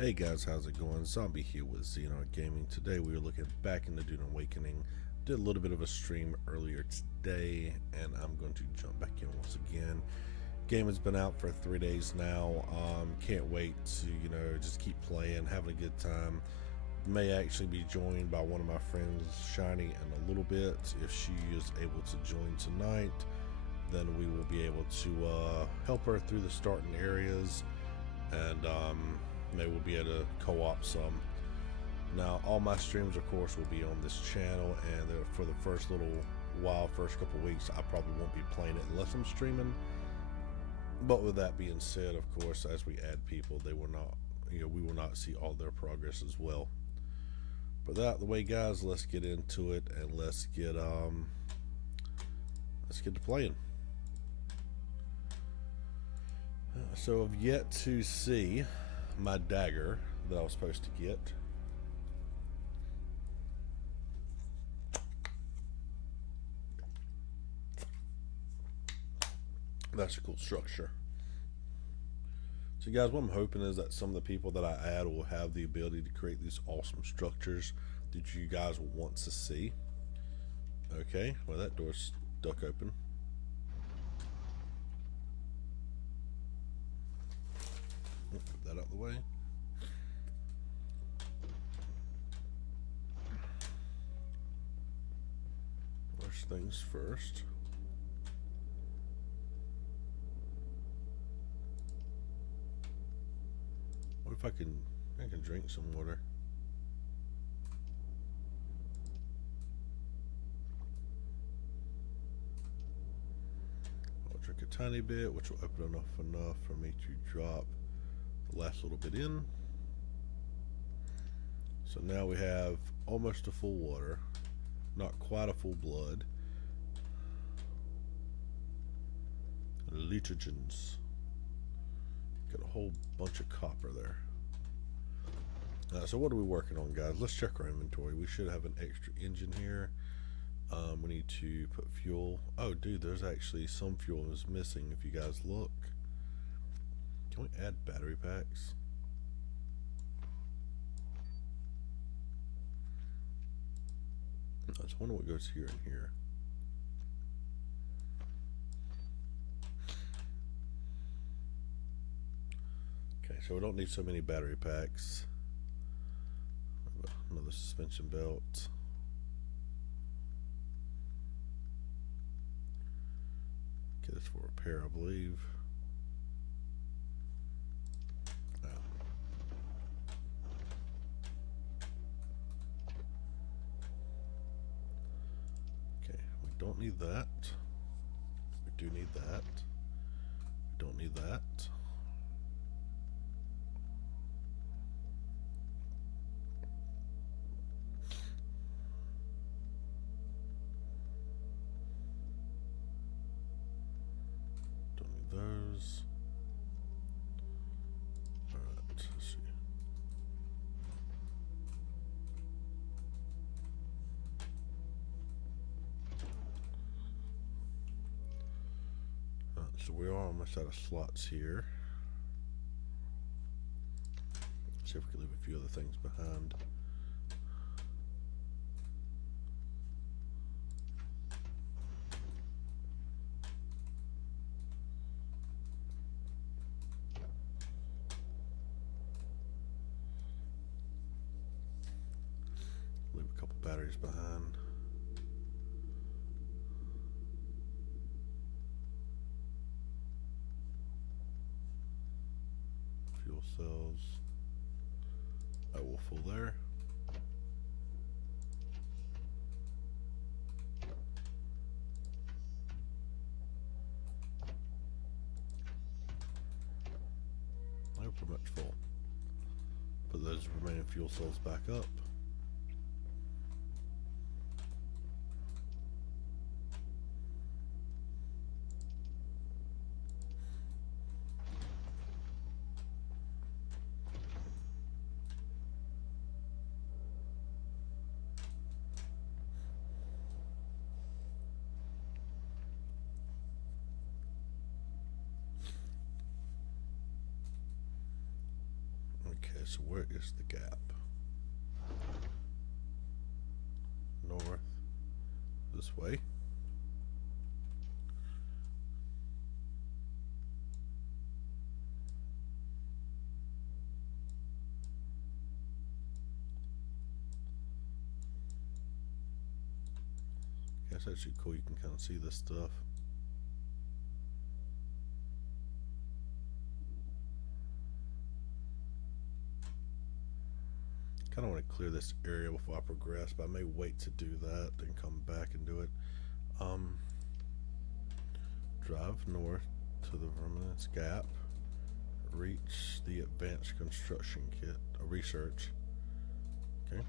Hey guys, how's it going? Zombie here with Xenon Gaming. Today we are looking back into Dune Awakening. Did a little bit of a stream earlier today, and I'm going to jump back in once again. Game has been out for 3 days now. Can't wait to just keep playing, having a good time. May actually be joined by one of my friends, Shiny, in a little bit. If she is able to join tonight, then we will be able to help her through the starting areas, and maybe we'll be able to co-op some. Now, all my streams, of course, will be on this channel, and for the first little while, first couple weeks, I probably won't be playing it unless I'm streaming. But with that being said, of course, as we add people, they will not, we will not see all their progress as well. But that out of the way, guys, let's get into it, and let's get to playing. So I've yet to see my dagger that I was supposed to get. That's a cool structure. So guys, what I'm hoping is that some of the people that I add will have the ability to create these awesome structures that you guys will want to see. Okay, well, that door's stuck open. Put that out of the way. First things first. What if I can drink some water? I'll drink a tiny bit, which will open enough for me to drop the last little bit in. So now we have almost a full water, not quite a full blood. Litogens. Got a whole bunch of copper there. So what are we working on, guys? Let's check our inventory. We should have an extra engine here. We need to put fuel. Oh, dude, there's actually some fuel is missing. If you guys look, can we add battery packs? I just wonder what goes here and here. Okay, so we don't need so many battery packs. Another suspension belt. Okay, this for repair, I believe. Okay, we don't need that. We do need that. We don't need that. Those. Alright, let's see. So we are almost out of slots here. Let's see if we can leave a few other things behind. Leave a couple batteries behind. Fuel cells. Oh, we'll full there. They're pretty much full. Put those remaining fuel cells back up. Okay, so where is the gap? North. This way. That's actually cool. You can kind of see this stuff. Kind of want to clear this area before I progress, but I may wait to do that, then come back and do it. Drive north to the Verminous Gap. Reach the Advanced Construction Kit, research. Okay.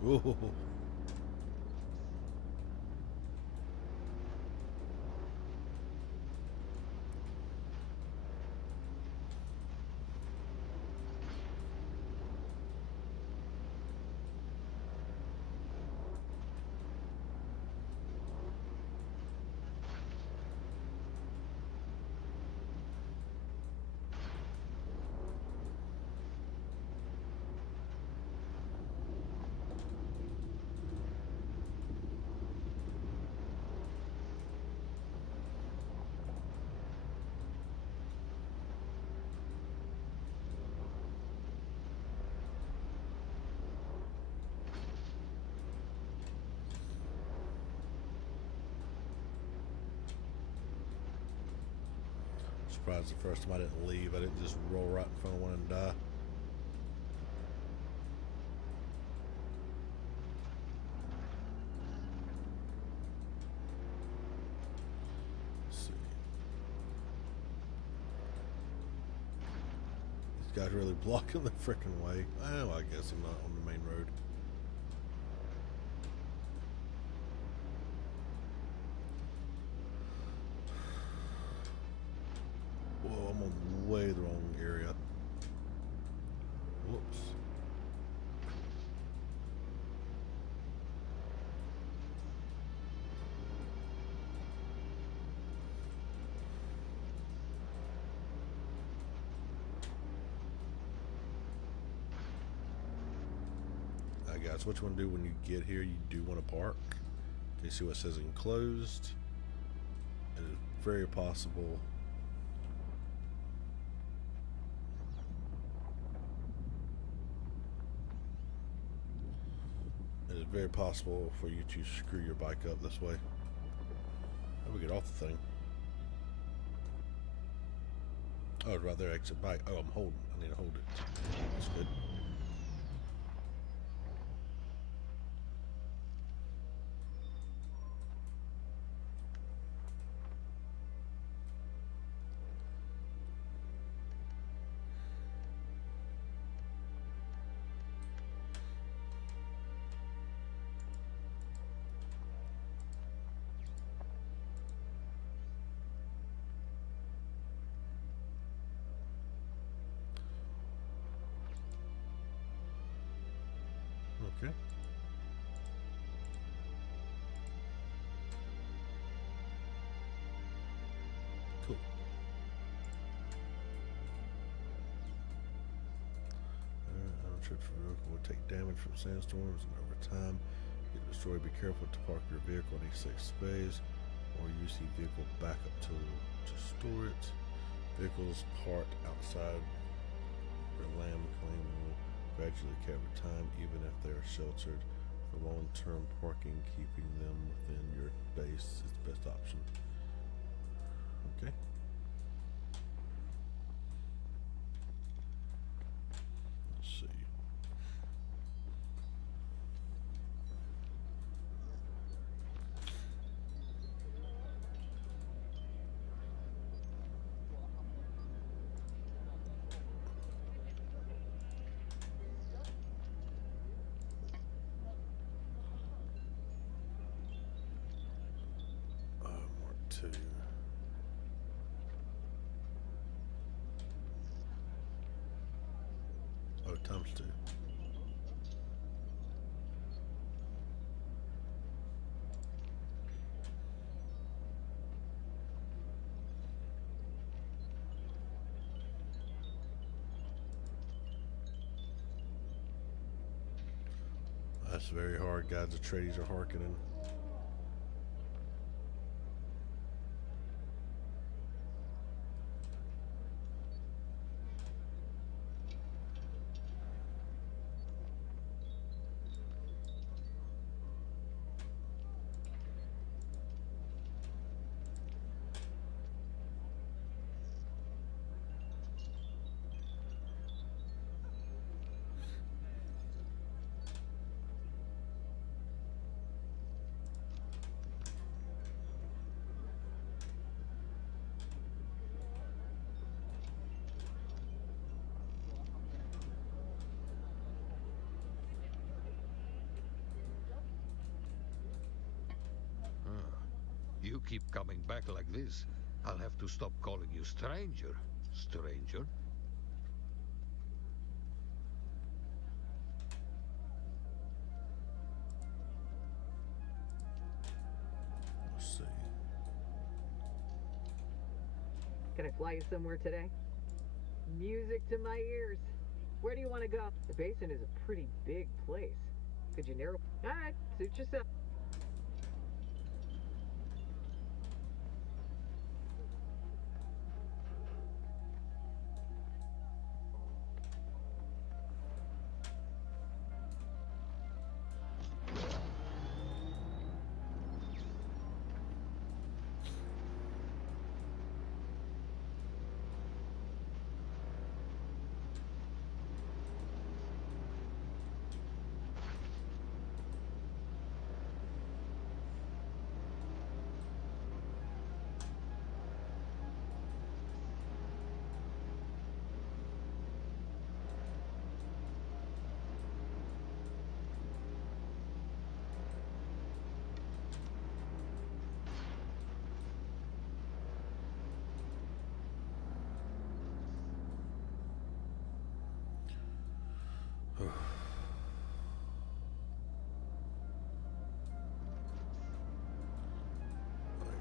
Whoa. Surprised the first time I didn't leave. I didn't just roll right in front of one and die. Let's see. These guys really blocking the frickin' way. Oh, I guess I'm not on the main road. Whoa, I'm on way the wrong area. Whoops. Alright guys, what you want to do when you get here, you do want to park. Okay, see what it says enclosed. It is very possible. It is very possible for you to screw your bike up this way. How do we get off the thing? Oh, it's right there, exit bike. Oh, I'm holding. I need to hold it. That's good. Okay. Cool. Trips for vehicle will take damage from sandstorms and over time get destroyed. Be careful to park your vehicle in a safe space or use the vehicle backup tool to store it. Vehicles parked outside your land claim will gradually cover time even if they are sheltered. For long-term parking, keeping them within your base is the best option. Okay. Let's see. times two. That's very hard, guys. The tradies are hearkening. You keep coming back like this, I'll have to stop calling you stranger. Stranger? Let's see. Can I fly you somewhere today? Music to my ears. Where do you want to go? The basin is a pretty big place. Could you narrow? All right, suit yourself.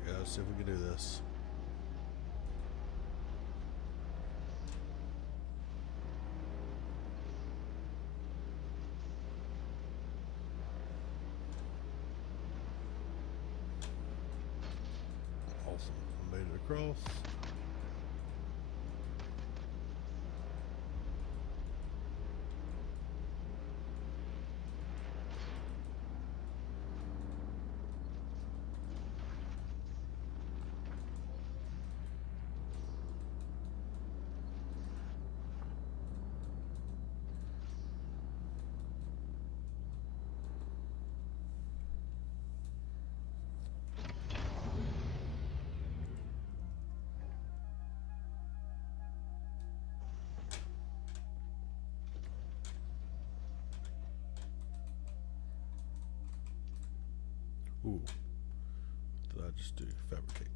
Alright, guys, see if we can do this. Awesome. Made it across. Ooh. Did I just do fabricate?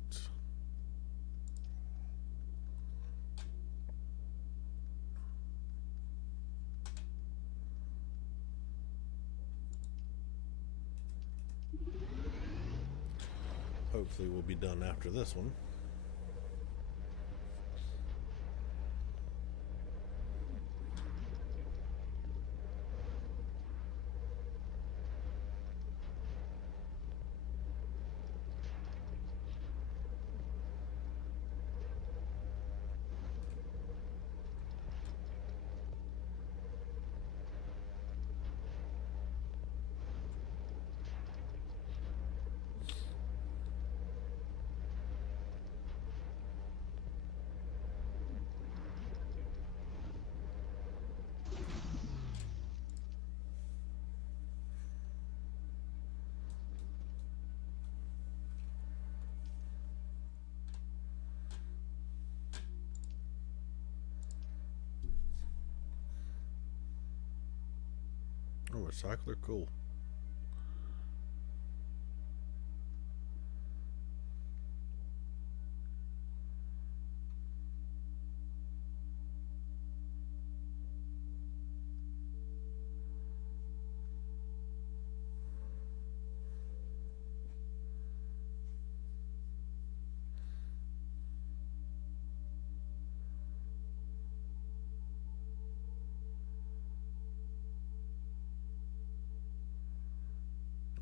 Hopefully we'll be done after this one. Oh, recycler, cool.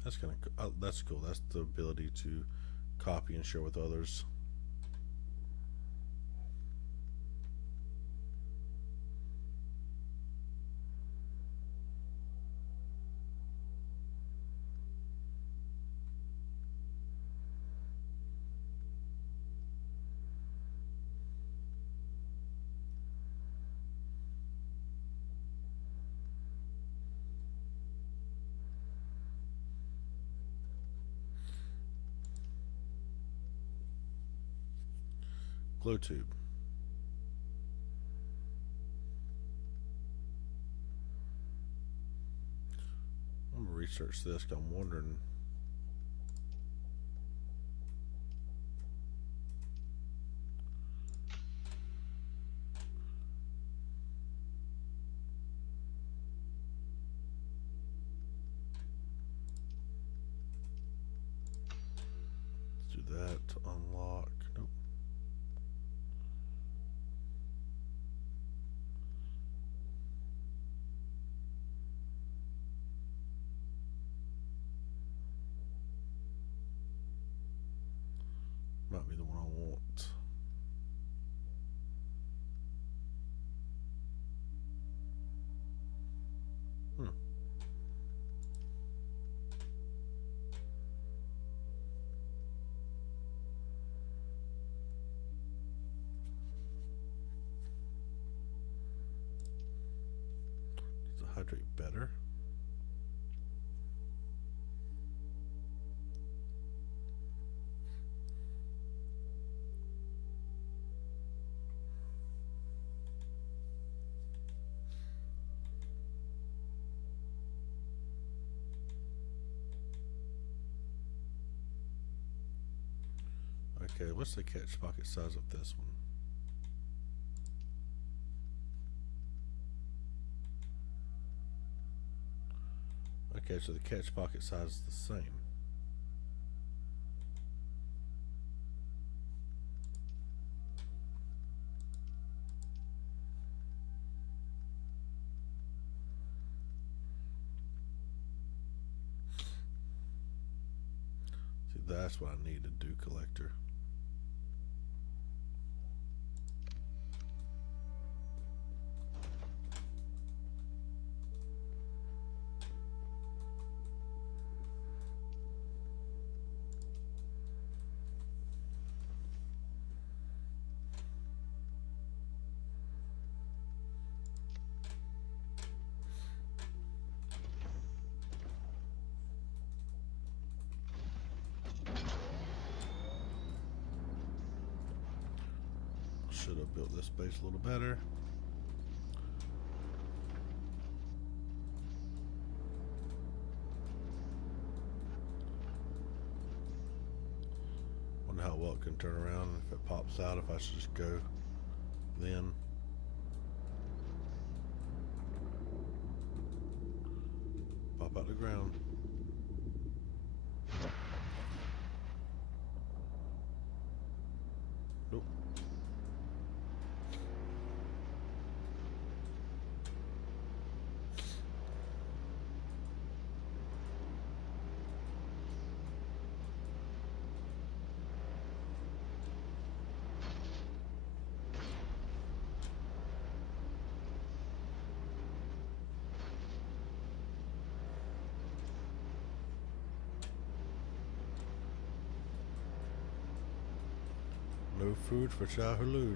That's kind of that's cool. That's the ability to copy and share with others. Glow tube. I'm gonna research this. 'Cause I'm wondering. Let's do that to unlock. Nope. Might be the one I want. Hmm. Needs to hydrate better. Okay, what's the catch pocket size of this one? Okay, so the catch pocket size is the same. See, that's what I need to do, collector. Should have built this base a little better. Wonder how well it can turn around if it pops out, if I should just go then. Pop out the ground. Nope. No food for Shahulud.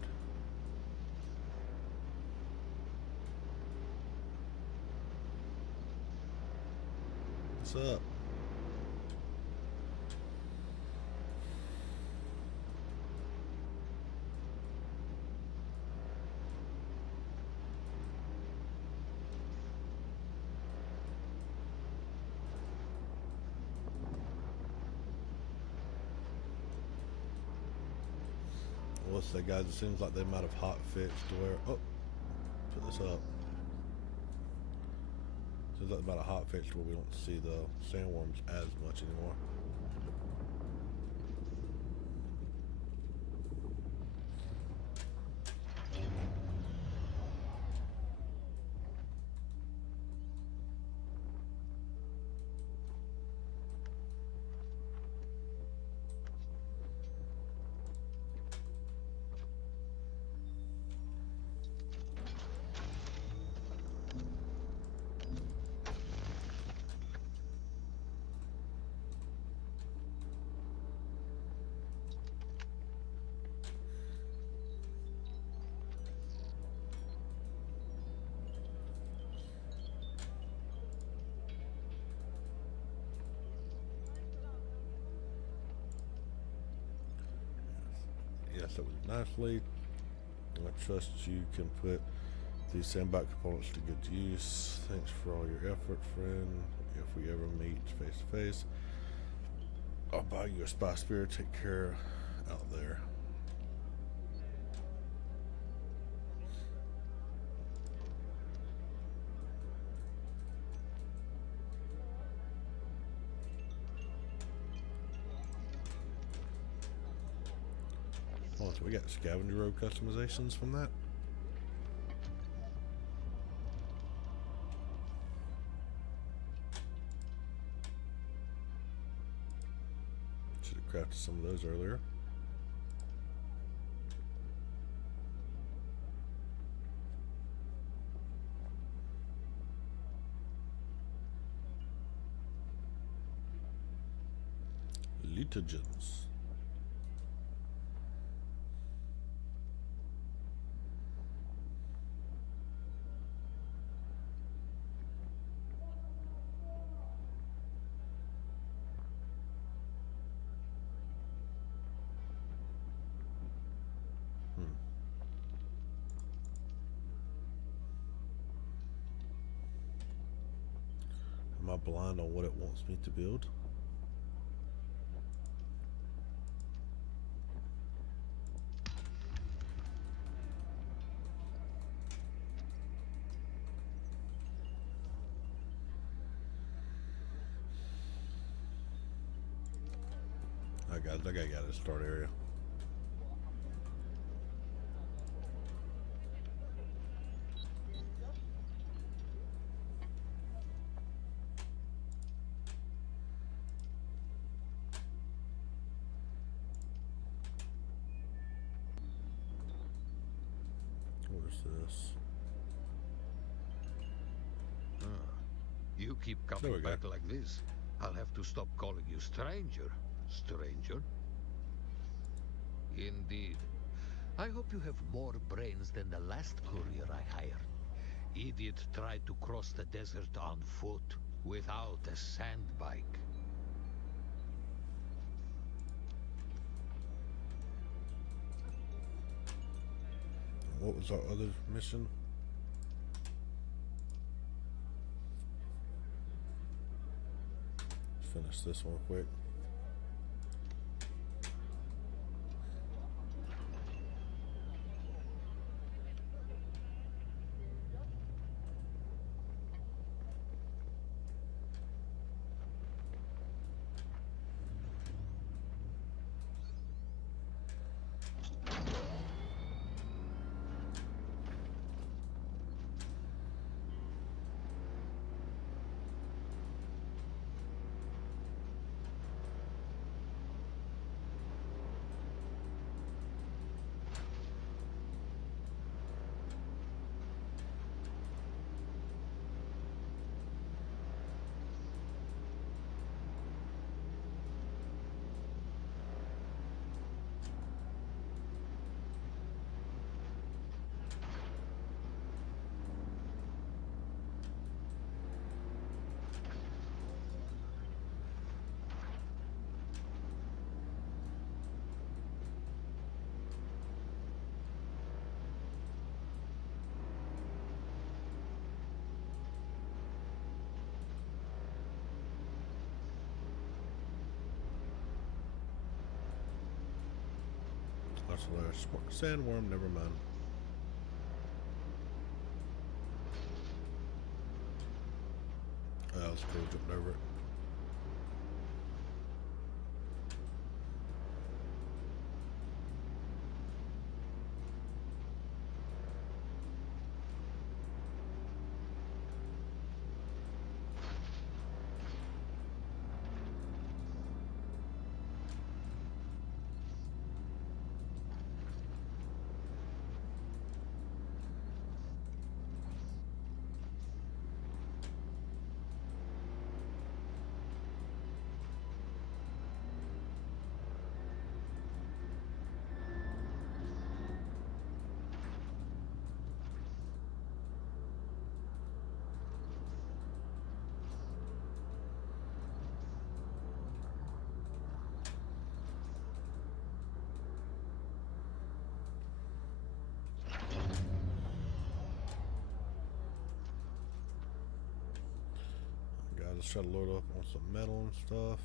What's up? What's that, guys? It seems like they might have hot fixed to where. Oh, put this up. Seems like about a hot fix where we don't see the sandworms as much anymore. that was nicely. I trust you can put these sandbox components to good use. Thanks for all your effort, friend. If we ever meet face to face, I'll buy you a spy spear. Take care out there. Oh, so we got scavenger road customizations from that. Should have crafted some of those earlier. Litogens. Am I blind on what it wants me to build? I think I got a start area. What is this? You keep There coming we go. back like this. I'll have to stop calling you stranger. Stranger? Indeed. I hope you have more brains than the last courier I hired. Idiot tried to cross the desert on foot without a sand bike. What was our other mission? Finish this one quick. That's hilarious. Sandworm, never mind. That was cool, jumped over it. let's try to load up on some metal and stuff.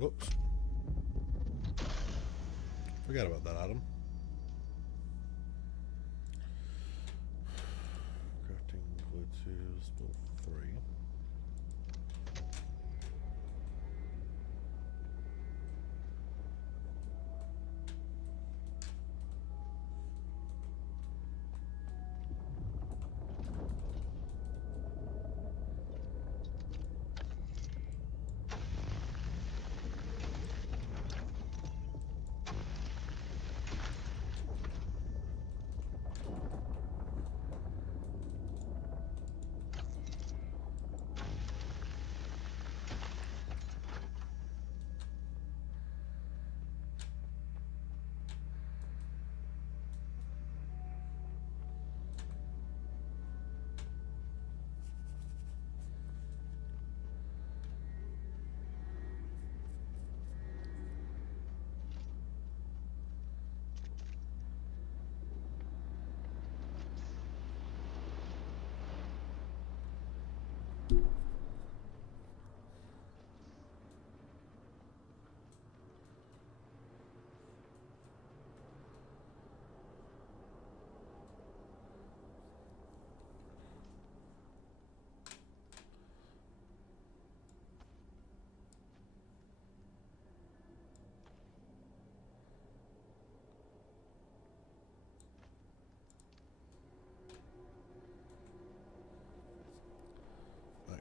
Whoops. Forgot about that item. Crafting glue 2, spill 3.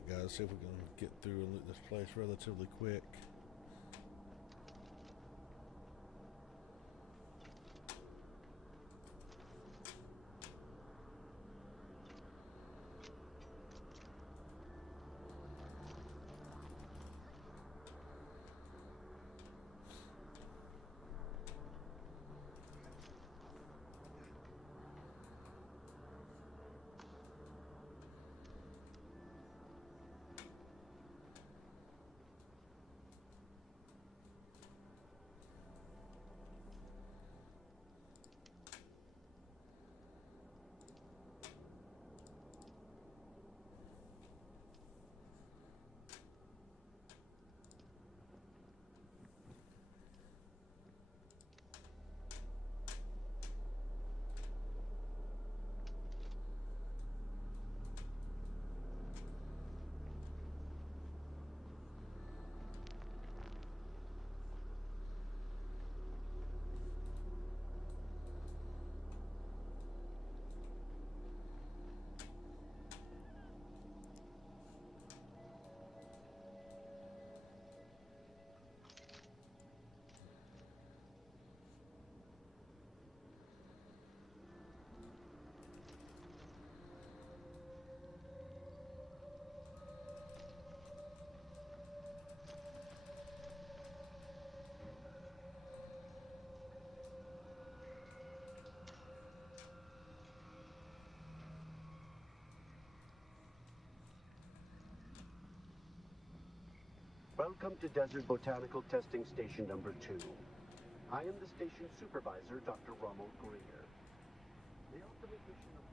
Guys, see if we can get through and loot this place relatively quick. Welcome to Desert Botanical Testing Station number 2. I am the station supervisor, Dr. Ronald Greer. The ultimate mission of...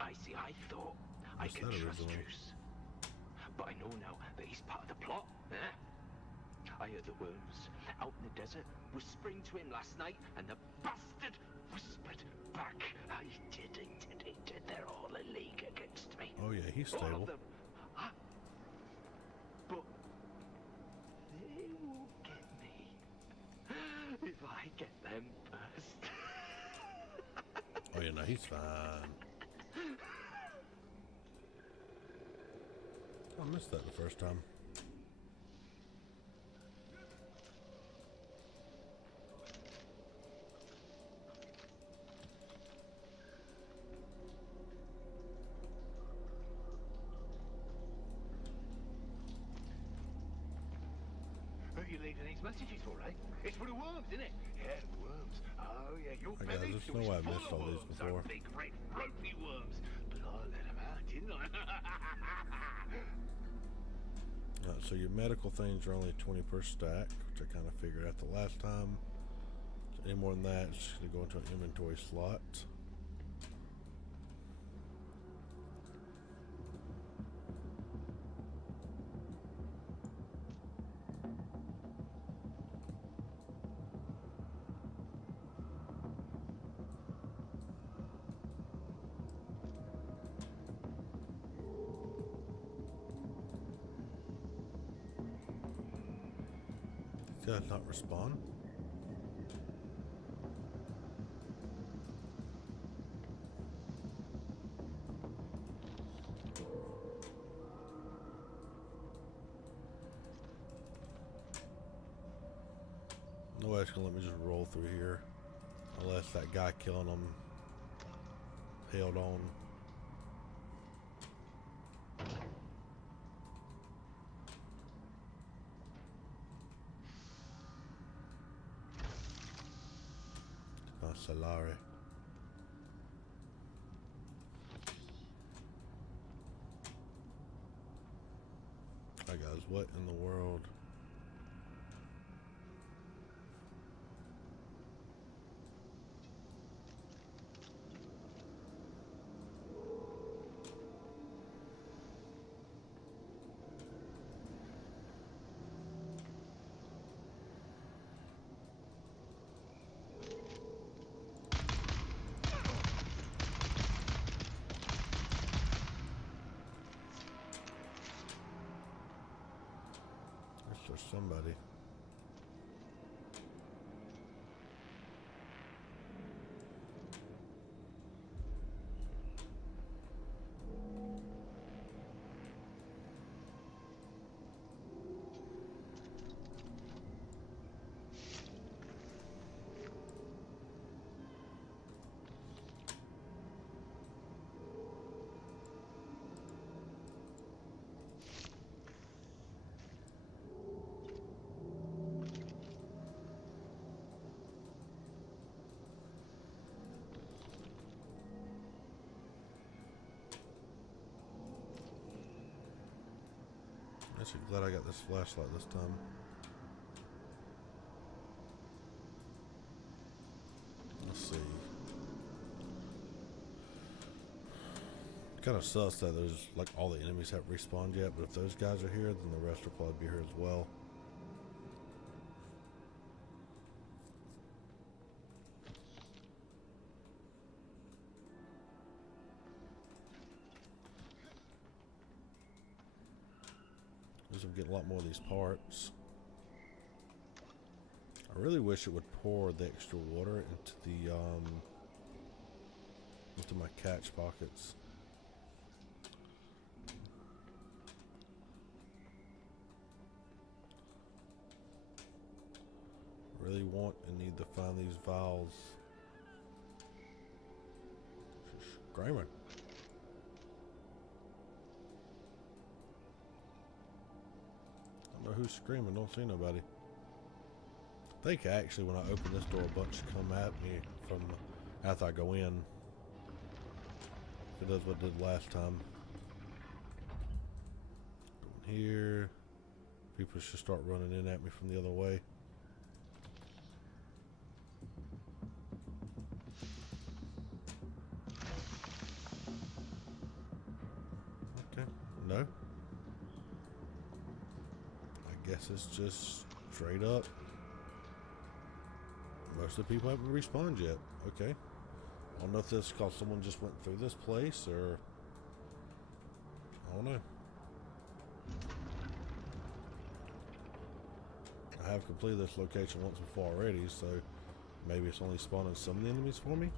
I thought I What's could that trust originally? Juice. But I know now that he's part of the plot, eh? I heard the worms out in the desert whispering to him last night, and the bastard whispered back. I didn't. They're all a league against me. Oh yeah, he's All stable. of them. But they won't get me if I get them first. Oh yeah, no, he's fine. I missed that the first time. Who are you leaving these messages for, eh? It's for the worms, isn't it? Yeah, the worms. Oh, yeah, your Hey belly guys, there's feels no way I full missed of all these worms, before. those big red ropey worms. But I let them out, didn't I? So your medical things are only 20 per stack, which I kind of figured out the last time. So any more than that, it's just going to go into an inventory slot. These guys not respawn? No way it's gonna let me just roll through here. Unless that guy killing them held on. Oh, Solari. Hi guys, what in the world? There's somebody. Actually glad I got this flashlight this time. Let's see. Kind of sus that there's like all the enemies haven't respawned yet, but if those guys are here, then the rest will probably be here as well. I'm getting a lot more of these parts. I really wish it would pour the extra water into the into my catch pockets. Really want and need to find these vials. She's screaming. Don't know who's screaming, don't see nobody. I think actually when I open this door, a bunch come at me from after I go in. It does what it did last time. Here, people should start running in at me from the other way. Okay, no. I guess it's just straight up. Most of the people haven't respawned yet. Okay. I don't know if this is because someone just went through this place or... I don't know. I have completed this location once before already, so maybe it's only spawning some of the enemies for me.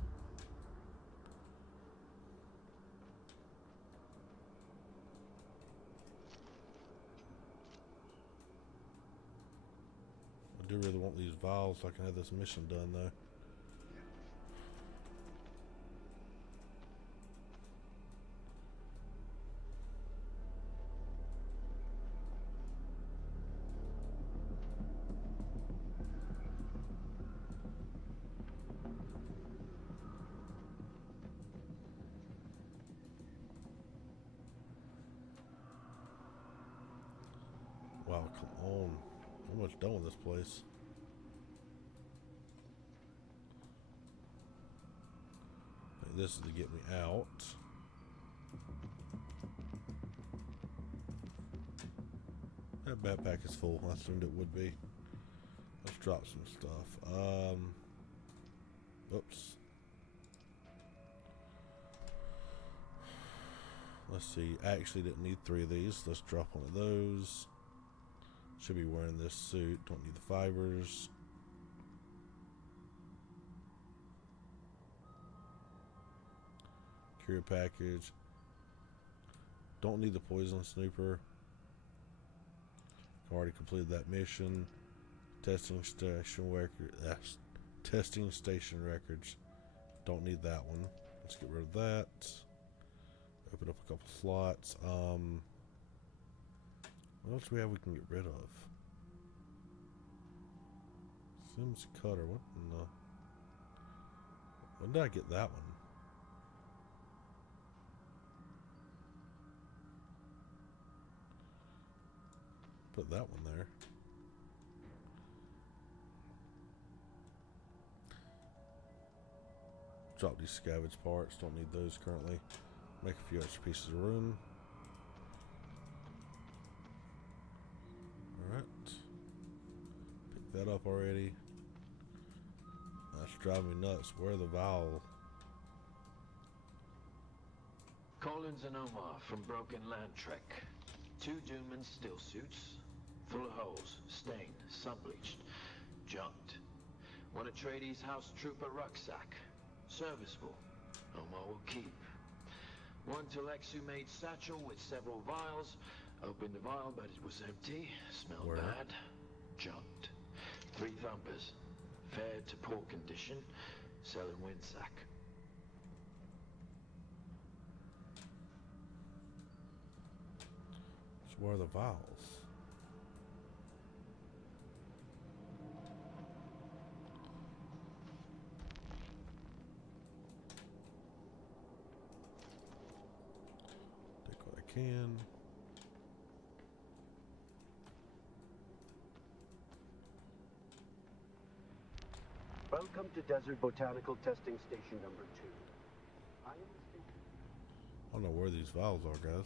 do really want these vials so I can have this mission done, though. Wow, come on. I'm almost done with this place. This is to get me out. That backpack is full. I assumed it would be. Let's drop some stuff. Oops. Let's see. I actually didn't need 3 of these. Let's drop one of those. Should be wearing this suit. Don't need the fibers. Cure package. Don't need the poison snooper. Already completed that mission. Testing station records. Testing station records. Don't need that one. Let's get rid of that. Open up a couple slots. What else do we have we can get rid of? Sims cutter. What in the... When did I get that one? Put that one there. Drop these scavenge parts. Don't need those currently. Make a few extra pieces of room. Alright. Pick that up already. That's driving me nuts. Where are the vial? Collins and Omar from Broken Land Trek. 2 Doomans still suits. Full of holes, stained, sun-bleached, junked. One a tradie's house trooper rucksack. Serviceable. Omar will keep. One Telexu-made satchel with several vials. Opened the vial, but it was empty. Smelled Where? bad. Junked. 3 thumpers. Fair to poor condition. Selling windsack. So where are the vials? Take what I can. Welcome to Desert Botanical Testing Station number 2. I am the station. I don't know where these vials are, guys.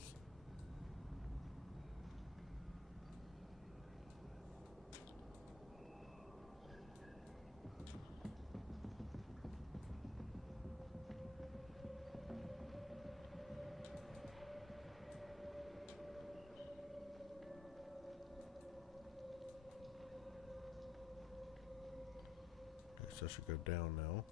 Guess I should go down now.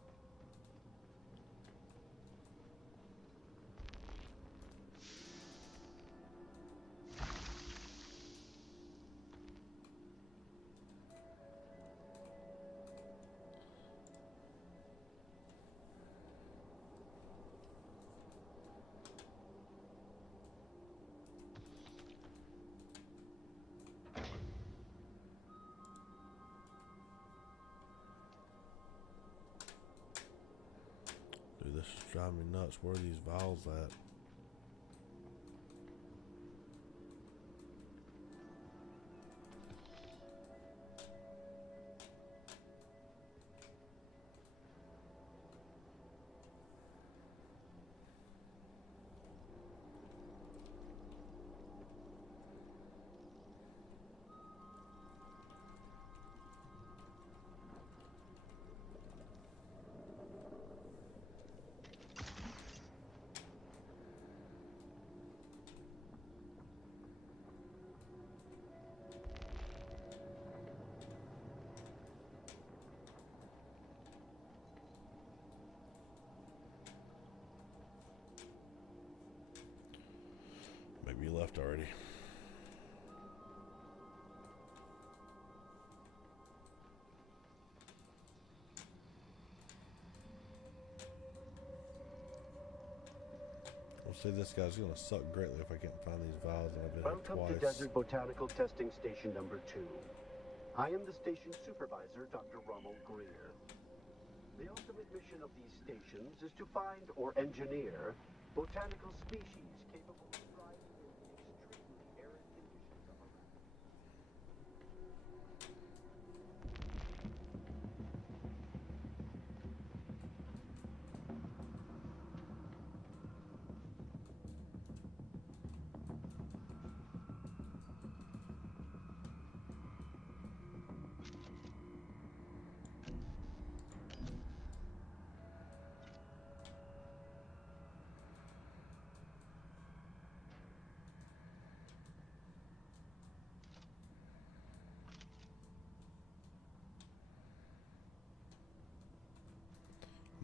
Dude, this is driving me nuts. Where are these vials at? Maybe you left already. See, this guy's gonna suck greatly if I can't find these vials, and I've been here Welcome to twice. Desert Botanical Testing Station number 2. I am the station supervisor, Dr. Rommel Greer. The ultimate mission of these stations is to find or engineer botanical species capable of thriving in the extremely arid conditions of Arakis.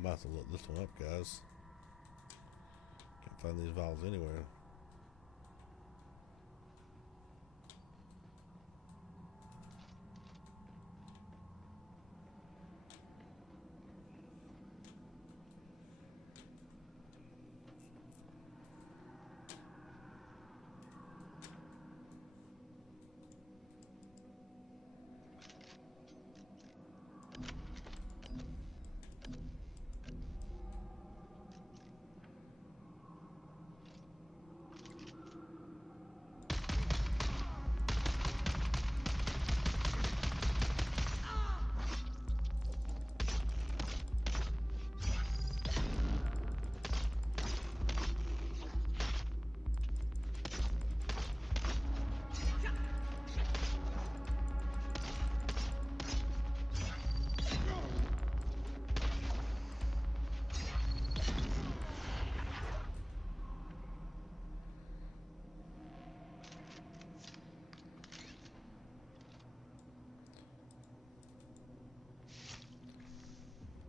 I'm about to look this one up, guys. Can't find these vials anywhere.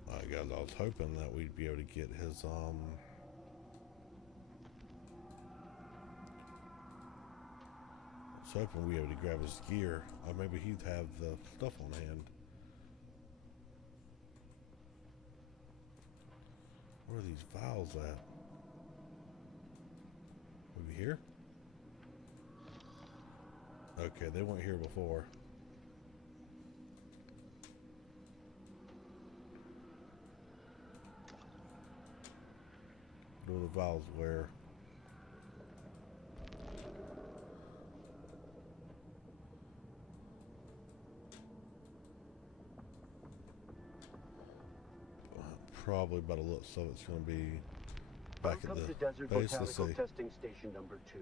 Alright, guys, I was hoping that we'd be able to get his, I was hoping we'd be able to grab his gear, or maybe he'd have the stuff on hand. Where are these vials at? Over here? Okay, they weren't here before. Where the vials were. Probably by the looks of it's going to be back at Welcome the to Desert base. Let's Botanical see. Testing Station number 2.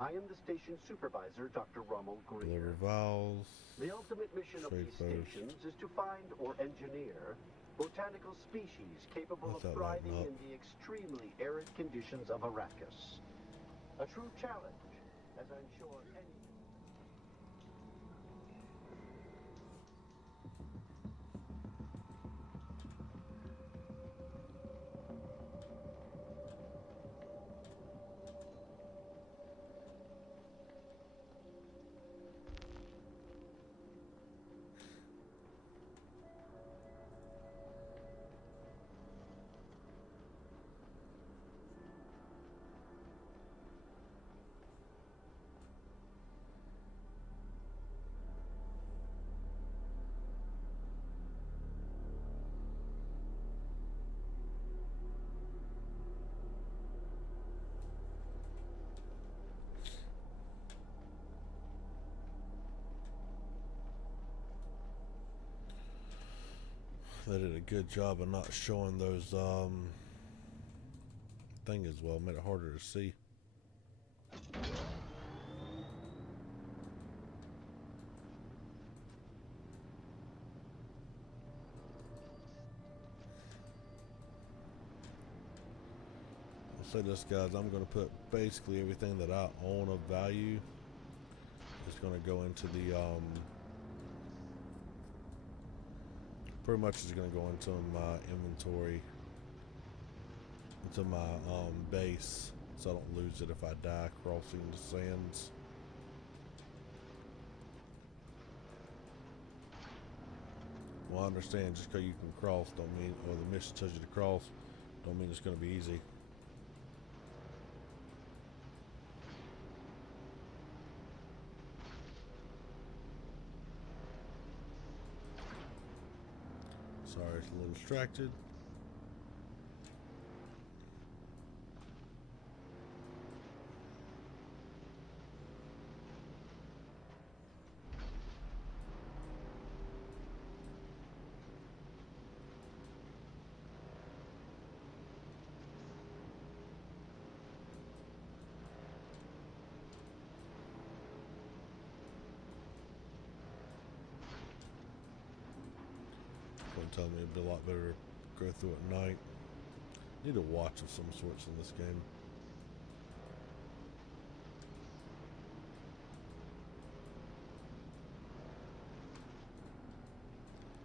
I am the station supervisor, Dr. Rommel Deliver Greer. vials. The ultimate mission of Trade these post. stations is to find or engineer botanical species capable What's of that lighting thriving up? in the extremely arid conditions of Arakis. A true challenge, as I'm sure any... They did a good job of not showing those thing as well. Made it harder to see. I'll say this, guys. I'm going to put basically everything that I own of value is going to go into the pretty much is going to go into my inventory, into my base, so I don't lose it if I die crossing the sands. Well, I understand just because you can cross don't mean, or the mission tells you to cross, don't mean it's going to be easy. Sorry, it's a little distracted. Tell me it'd be a lot better to go through at night. Need a watch of some sorts in this game.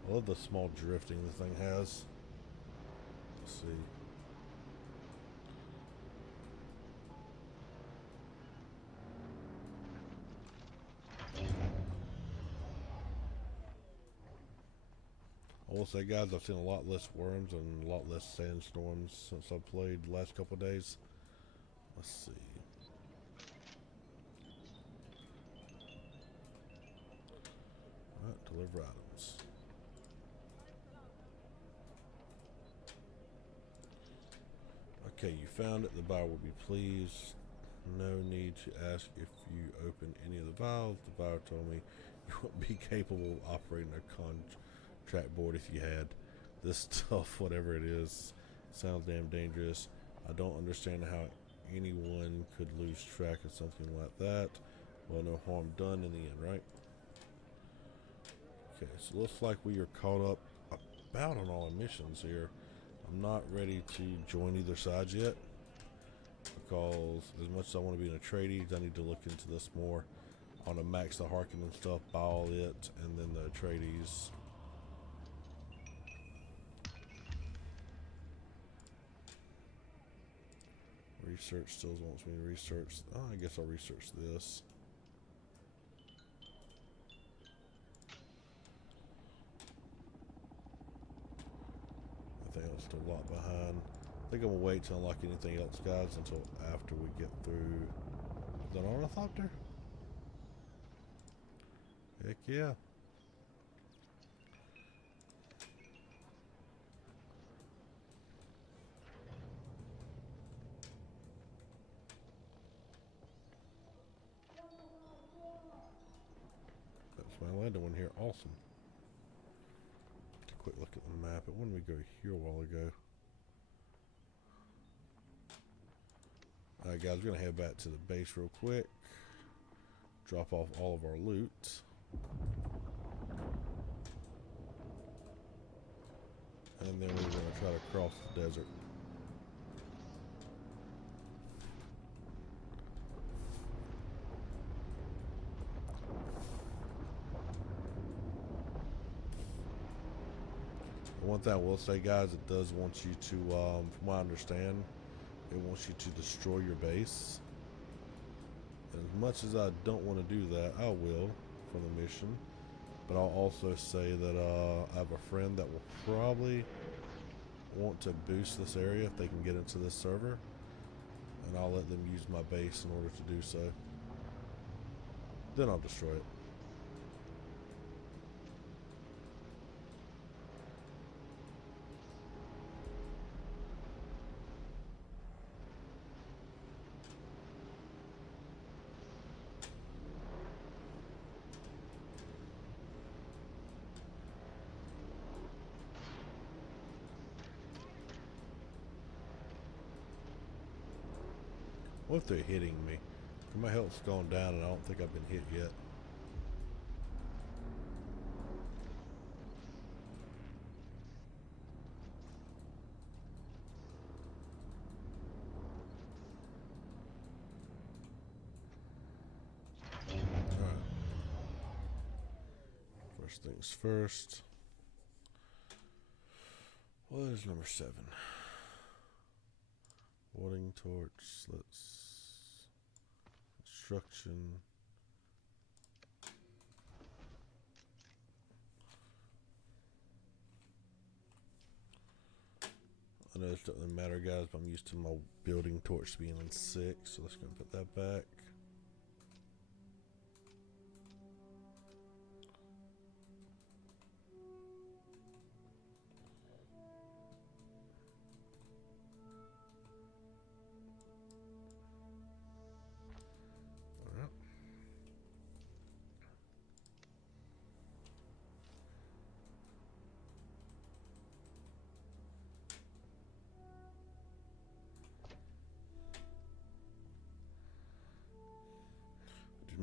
I love the small drifting the thing has. Let's see. I will say, guys, I've seen a lot less worms and a lot less sandstorms since I've played the last couple of days. Let's see. Alright, deliver items. Okay, you found it. The buyer will be pleased. No need to ask if you open any of the valves. The buyer told me you wouldn't be capable of operating a contract board if you had. This stuff, whatever it is, sounds damn dangerous. I don't understand how anyone could lose track of something like that. Well, no harm done in the end, right? Okay, so looks like we are caught up about on all our missions here. I'm not ready to join either side yet, because as much as I want to be in a Atreides, I need to look into this more. I want to max the Harkonnen stuff, buy all it, and then the Atreides. Research still wants me to research. Oh, I guess I'll research this. I think I'm still a lot behind. I think I'm gonna wait to unlock anything else, guys, until after we get through the ornithopter. Heck yeah. That's my landing one here. Awesome. Take a quick look at the map. When did we go here a while ago? Alright, guys, we're going to head back to the base real quick. Drop off all of our loot. And then we're going to try to cross the desert. One thing I will say, guys, it does want you to, from what I understand, it wants you to destroy your base. And as much as I don't want to do that, I will for the mission. But I'll also say that I have a friend that will probably want to boost this area if they can get into this server. And I'll let them use my base in order to do so. Then I'll destroy it. What if they're hitting me? My health's gone down and I don't think I've been hit yet. Alright. First things first. What is number 7? Warding torch, construction. I know it doesn't matter, guys, but I'm used to my building torch being on 6, so let's go and put that back.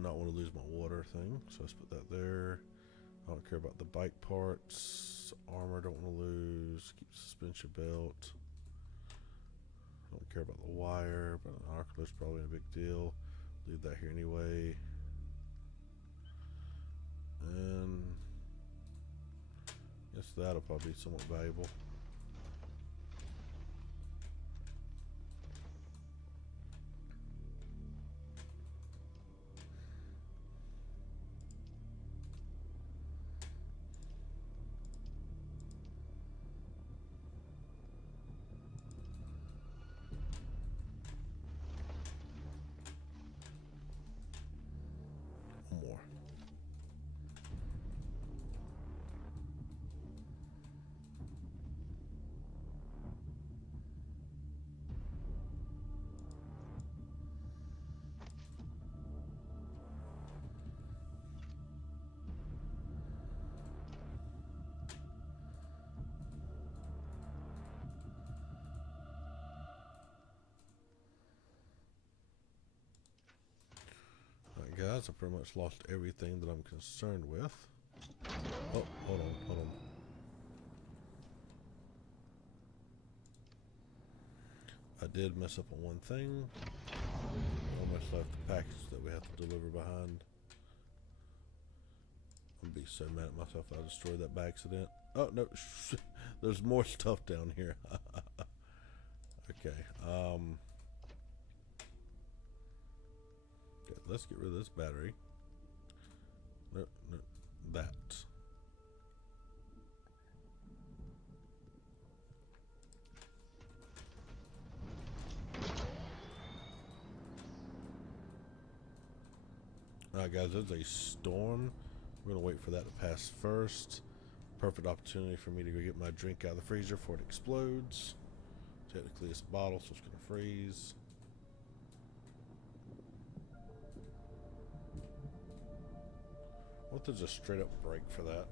not want to lose my water thing, so let's put that there. I don't care about the bike parts. Armor, don't want to lose. Keep suspension belt. Don't care about the wire, but an Oculus probably a big deal. Leave that here anyway. And I guess that'll probably be somewhat valuable. More. Alright guys, I pretty much lost everything that I'm concerned with. Oh, hold on. I did mess up on one thing. Almost left the package that we have to deliver behind. I'm gonna be so mad at myself I destroyed that by accident. Oh no, there's more stuff down here. Okay, okay, let's get rid of this battery. No, that. Alright guys, there's a storm. We're gonna wait for that to pass first. Perfect opportunity for me to go get my drink out of the freezer before it explodes. Technically it's a bottle, so it's gonna freeze. What if there's a straight up break for that?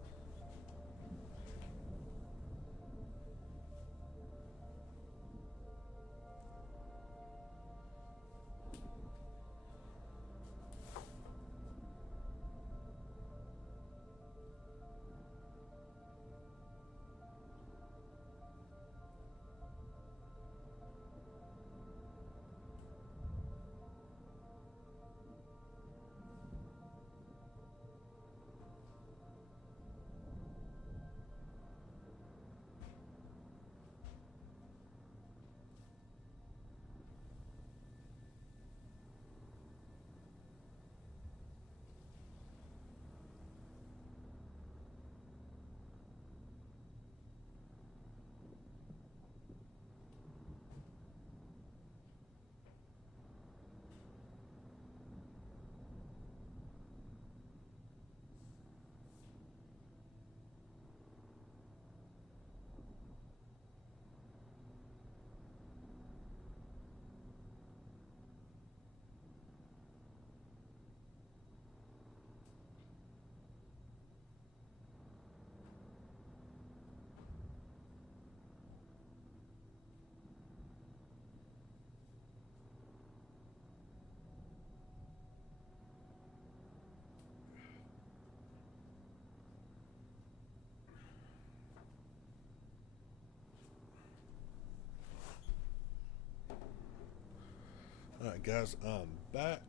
Alright guys, I'm back.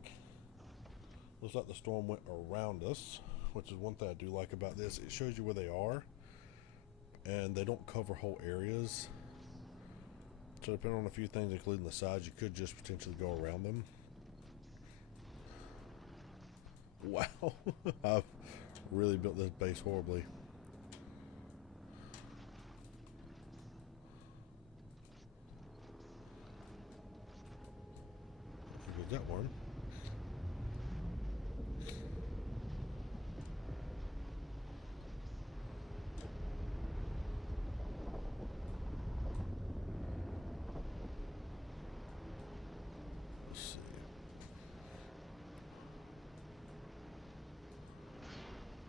Looks like the storm went around us, which is one thing I do like about this. It shows you where they are, and they don't cover whole areas. So depending on a few things, including the size, you could just potentially go around them. Wow, I've really built this base horribly. There's that one. Let's see.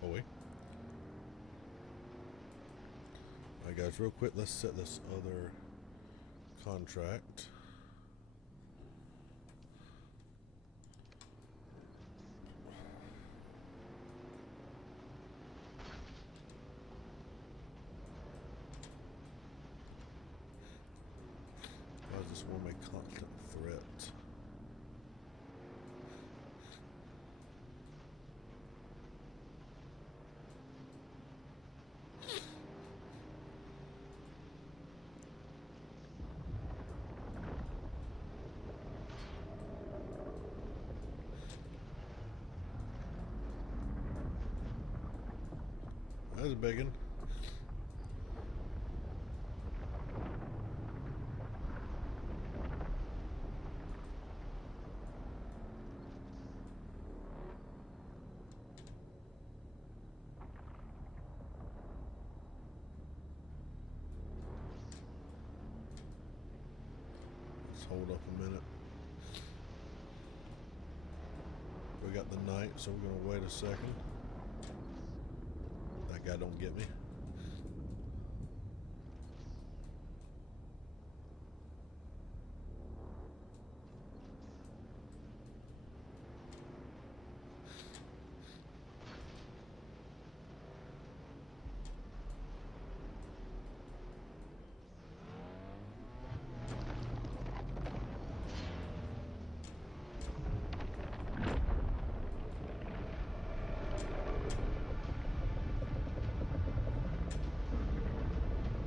Oh wait. Alright guys, real quick, let's set this other contract. Transform a constant threat. That's a big one. Let's hold up a minute. We got the night, so we're gonna wait a second. That guy don't get me.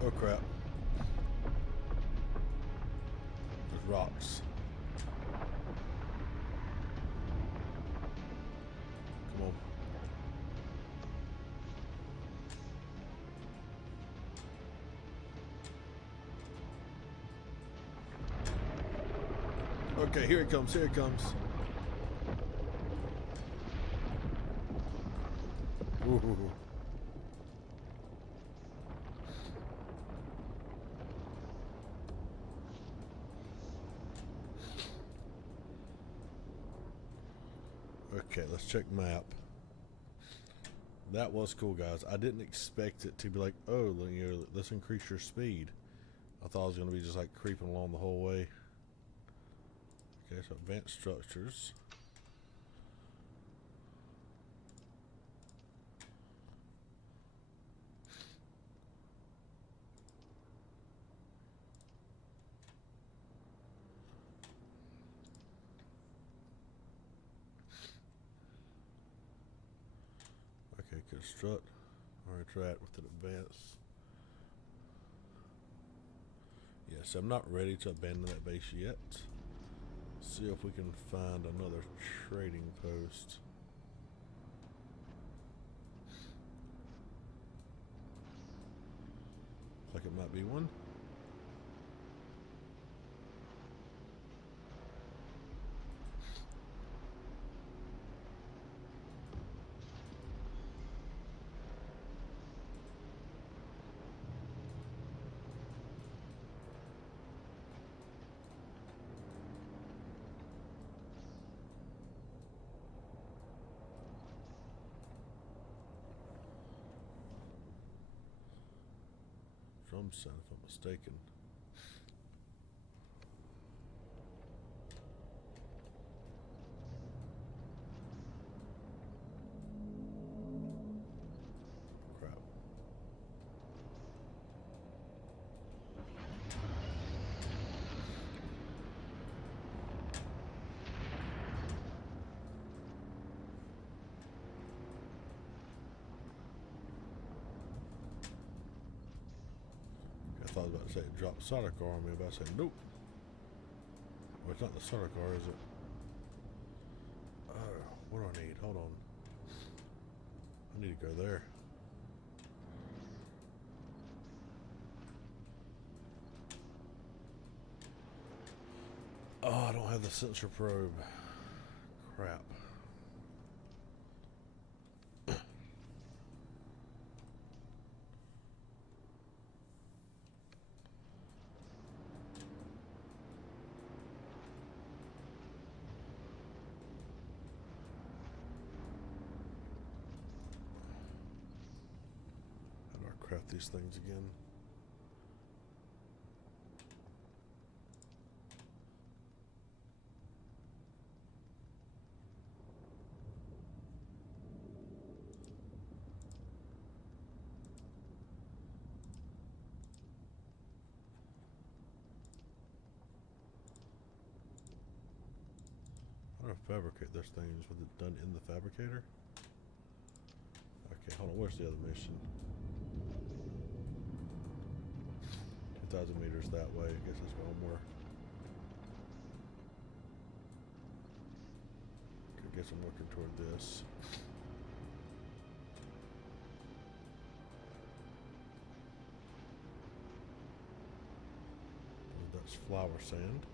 Oh crap. There's rocks. Come on. Okay, here it comes, here it comes. Ooh. Okay, let's check map. That was cool, guys. I didn't expect it to be like, oh, you know, let's increase your speed. I thought it was going to be just like creeping along the whole way. Okay, so advanced structures. Okay, construct or interact with an advance. Yes, I'm not ready to abandon that base yet. See if we can find another trading post. Looks like it might be one. Drum sound, if I'm mistaken. Crap. I thought I was about to say drop Sonic on me, but I said nope. Well, it's not the Sonic car, is it? What do I need? Hold on. I need to go there. Oh, I don't have the sensor probe. Crap. Craft these things again. How to fabricate those things? Was it done in the fabricator? Okay, hold on. Where's the other mission? 2,000 meters that way. I guess that's one more. I guess I'm working toward this. That's flower sand.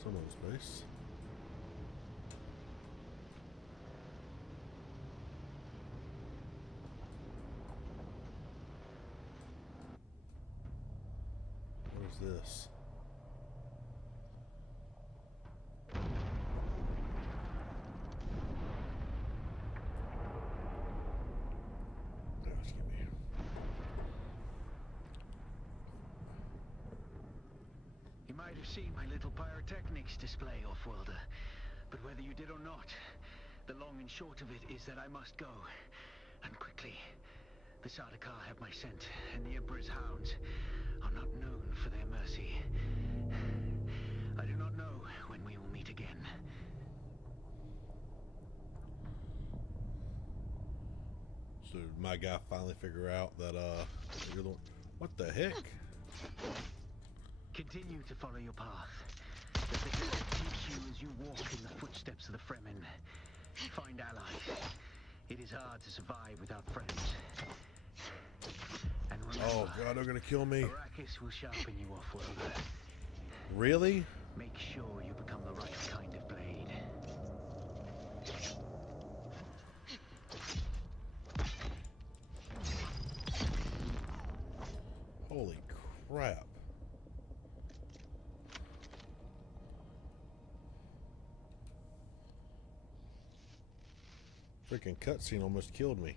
Someone's base. What is this? Oh, excuse me. You might have seen my little pyrotechnics display, off-worlder. But whether you did or not, the long and short of it is that I must go. And quickly. The Sardaukar have my scent, and the Emperor's hounds are not known for their mercy. I do not know when we will meet again. So did my guy finally figure out that you're the one? What the heck? Continue to follow your path. Let the desert teach you as you walk in the footsteps of the Fremen. Find allies. It is hard to survive without friends. And remember, Oh god, they're gonna kill me. Arakis will sharpen you, off-worlder. Really? Make sure you become the right kind of blade. Holy crap. Freaking cutscene almost killed me.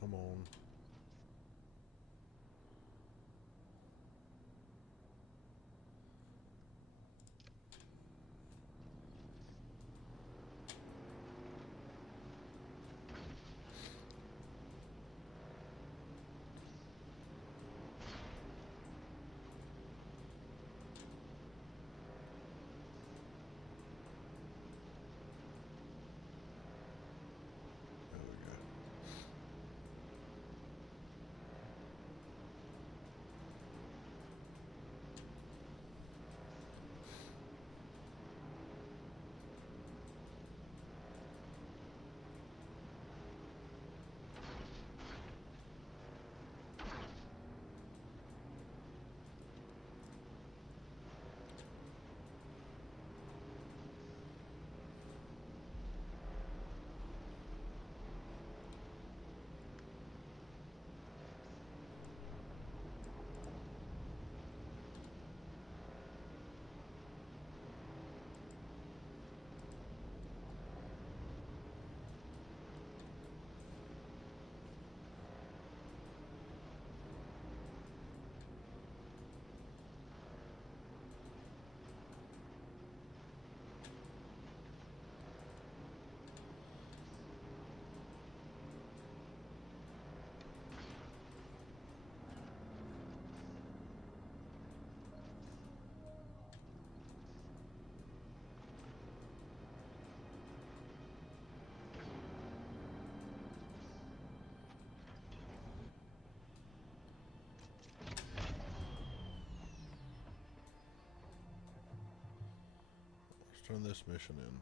Come on. There we go. turn this mission in.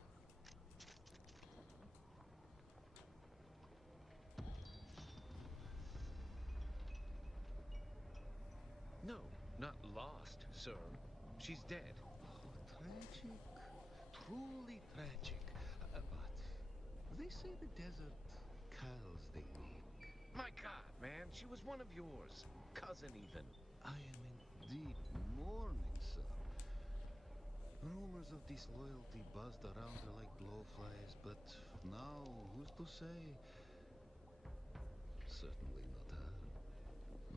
No, not lost, sir. She's dead. Oh, tragic. Truly tragic. But they say the desert calls the weak. My God, man, she was one of yours. Cousin, even. I am indeed mourning, sir. Rumors of disloyalty buzzed around her like blowflies, but now, who's to say? Certainly not her.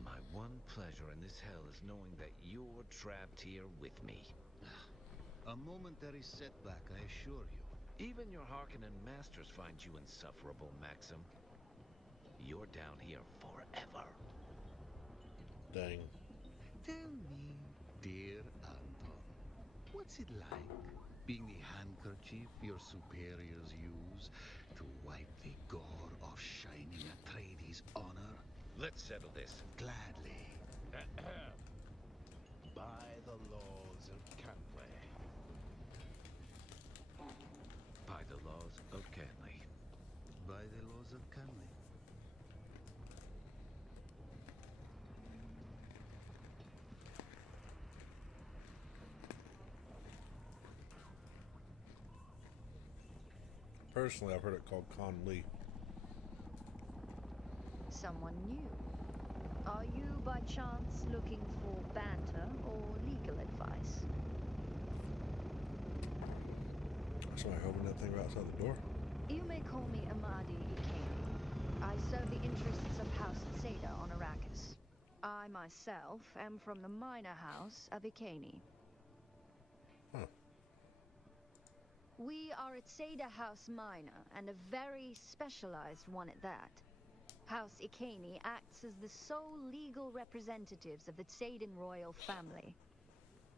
My one pleasure in this hell is knowing that you're trapped here with me. A momentary setback, I assure you. Even your Harkonnen masters find you insufferable, Maxim. You're down here forever. Dang. Tell me, dear Anton, what's it like being the handkerchief your superiors use to wipe the gore off Shining Atreides' honor? Let's settle this. Gladly. By the laws of Canway. By the laws of Canley. By the laws of Canley. Personally, I've heard it called Conley. Someone new. Are you, by chance, looking for banter or legal advice? Somebody hoping that thing right outside the door. You may call me Amadi Ikeni. I serve the interests of House Seda on Arakis. I myself am from the minor house of Ikeni. Huh. We are at Seda House Minor, and a very specialized one at that. House Ikeni acts as the sole legal representatives of the Tsaden royal family.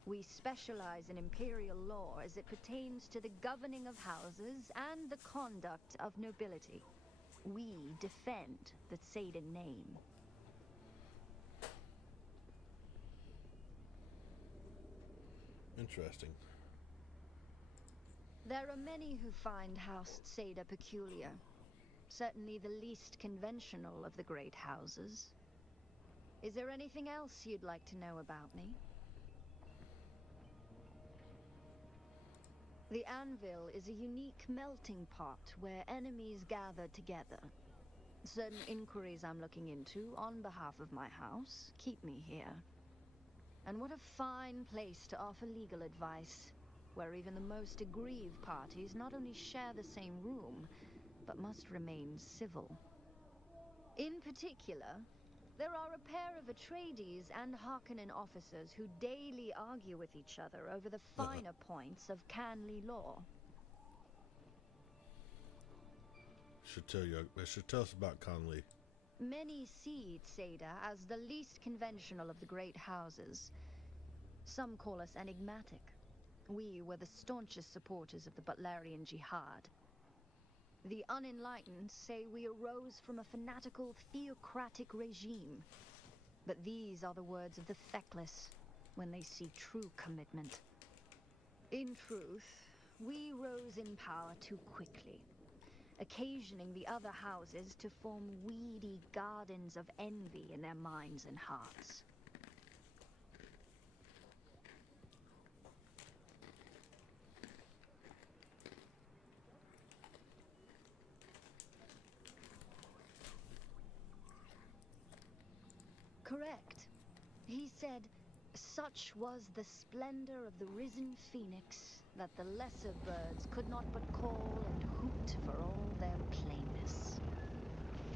We specialize in imperial law as it pertains to the governing of houses and the conduct of nobility. We defend the Tsaden name. Interesting. There are many who find House Seda peculiar. Certainly the least conventional of the great houses. Is there anything else you'd like to know about me? The Anvil is a unique melting pot where enemies gather together. Certain inquiries I'm looking into on behalf of my house keep me here. And what a fine place to offer legal advice, where even the most aggrieved parties not only share the same room, but must remain civil. In particular, there are a pair of Atreides and Harkonnen officers who daily argue with each other over the finer points of Canley law. Should tell us about Conley. Many see Seda as the least conventional of the great houses. Some call us enigmatic. We were the staunchest supporters of the Butlerian Jihad. The unenlightened say we arose from a fanatical theocratic regime. But these are the words of the feckless when they see true commitment. In truth, we rose in power too quickly, occasioning the other houses to form weedy gardens of envy in their minds and hearts. Correct. He said, such was the splendor of the risen phoenix that the lesser birds could not but call and hoot for all their plainness.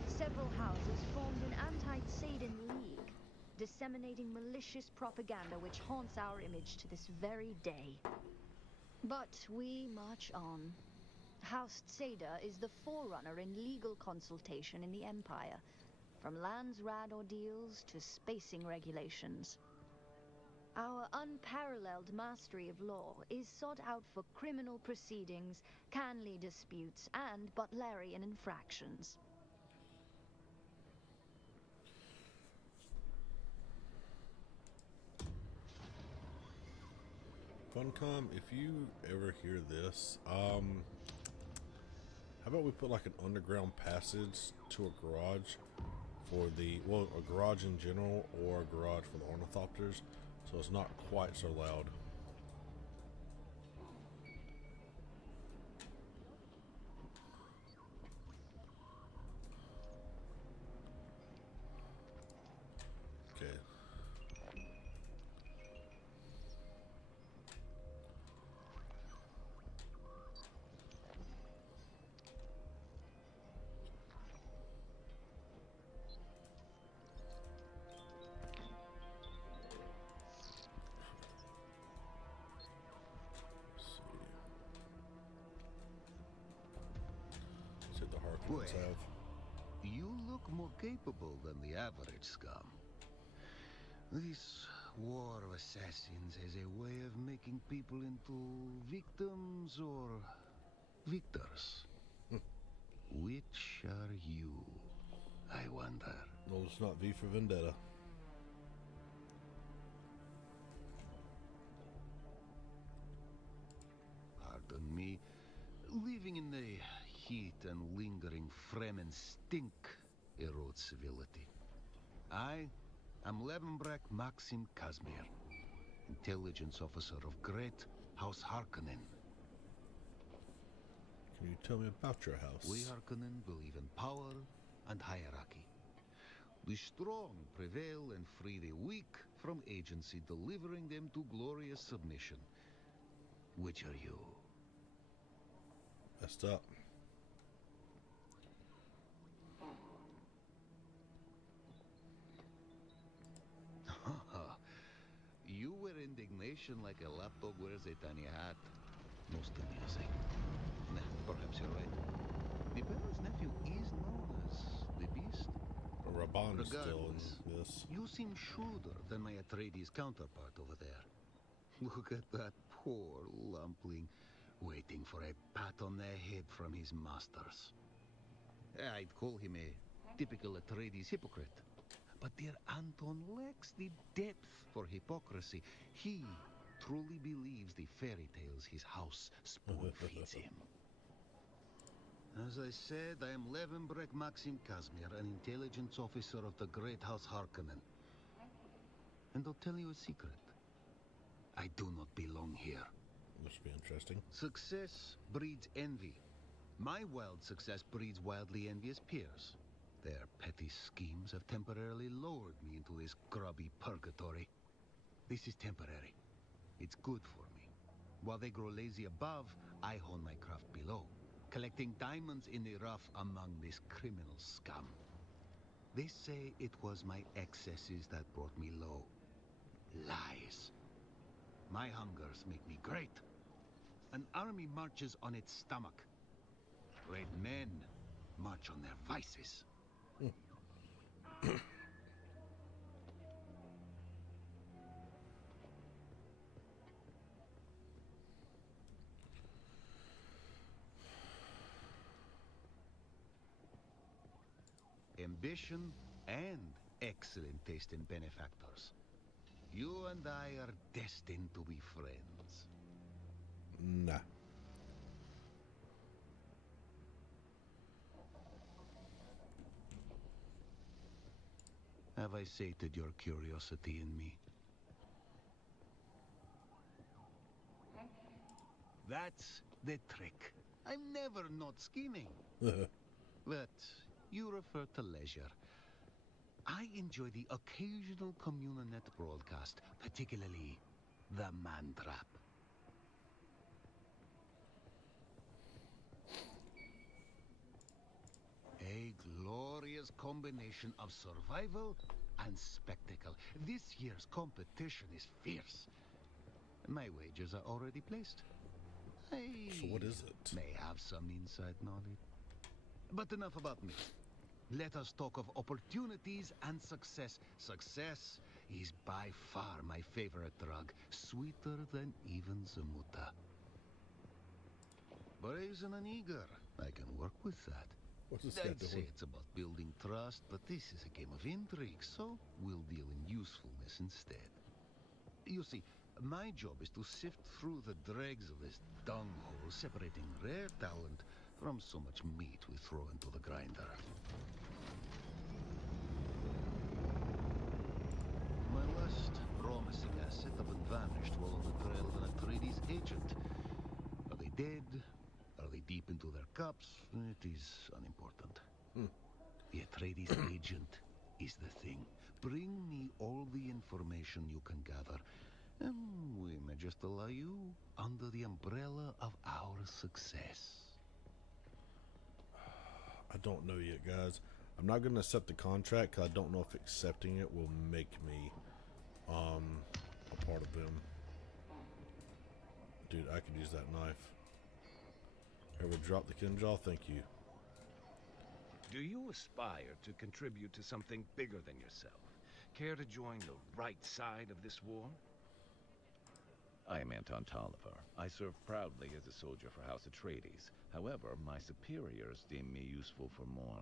Several houses formed an anti-Tsaden league, disseminating malicious propaganda which haunts our image to this very day. But we march on. House Seda is the forerunner in legal consultation in the Empire, from lands rad ordeals to spacing regulations. Our unparalleled mastery of law is sought out for criminal proceedings, Canley disputes, and Butlerian infractions. Funcom, if you ever hear this, how about we put like an underground passage to a garage for the, well, a garage in general or a garage for the ornithopters, so it's not quite so loud. Okay. See what the Harkins have. You look more capable than the average scum. This war of assassins has a way of making people into victims or victors. Which are you, I wonder? No, it's not V for Vendetta. Pardon me. Living in the heat and lingering Fremen stink erodes civility. I am Levenbrek Maxim Kazmir, intelligence officer of Great House Harkonnen. Can you tell me about your house? We Harkonnen believe in power and hierarchy. The strong prevail and free the weak from agency, delivering them to glorious submission. Which are you? Messed up. You wear indignation like a lapdog wears a tiny hat. Most amusing. Nah, perhaps you're right. The Baron's nephew is known as the Beast. Raban's still Regardless, in this. you seem shrewder than my Atreides counterpart over there. Look at that poor lumpling, waiting for a pat on the head from his masters. I'd call him a typical Atreides hypocrite. But dear Anton lacks the depth for hypocrisy. He truly believes the fairy tales his house spoon-feeds him. As I said, I am Levenbrek Maxim Kazmir, an intelligence officer of the Great House Harkonnen. And I'll tell you a secret. I do not belong here. This should be interesting. Success breeds envy. My wild success breeds wildly envious peers. Their petty schemes have temporarily lowered me into this grubby purgatory. This is temporary. It's good for me. While they grow lazy above, I hone my craft below, collecting diamonds in the rough among this criminal scum. They say it was my excesses that brought me low. Lies. My hungers make me great. An army marches on its stomach. Great men march on their vices. Ambition and excellent taste in benefactors. You and I are destined to be friends. Nah. Have I sated your curiosity in me? That's the trick. I'm never not scheming. But you refer to leisure. I enjoy the occasional Communanet broadcast, particularly the Man Trap. A glorious combination of survival and spectacle. This year's competition is fierce. My wagers are already placed. So what is it? May have some inside knowledge. But enough about me. Let us talk of opportunities and success. Success is by far my favorite drug, sweeter than even Zamuta. Brazen and eager, I can work with that. What's this guy I'd say doing? it's about building trust, but this is a game of intrigue, so we'll deal in usefulness instead. You see, My job is to sift through the dregs of this dunghole, separating rare talent from so much meat we throw into the grinder. My last promising asset up and vanished while on the trail of an Atreides agent. Are they dead? Are they deep into their cups? It is unimportant. The Atreides agent is the thing. Bring me all the information you can gather, and we may just allow you under the umbrella of our success. I don't know yet, guys. I'm not going to accept the contract because I don't know if accepting it will make me a part of them. Dude, I could use that knife. Ever drop the kinjal? Thank you. Do you aspire to contribute to something bigger than yourself? Care to join the right side of this war? I am Anton Tolliver. I serve proudly as a soldier for House Atreides. However, my superiors deem me useful for more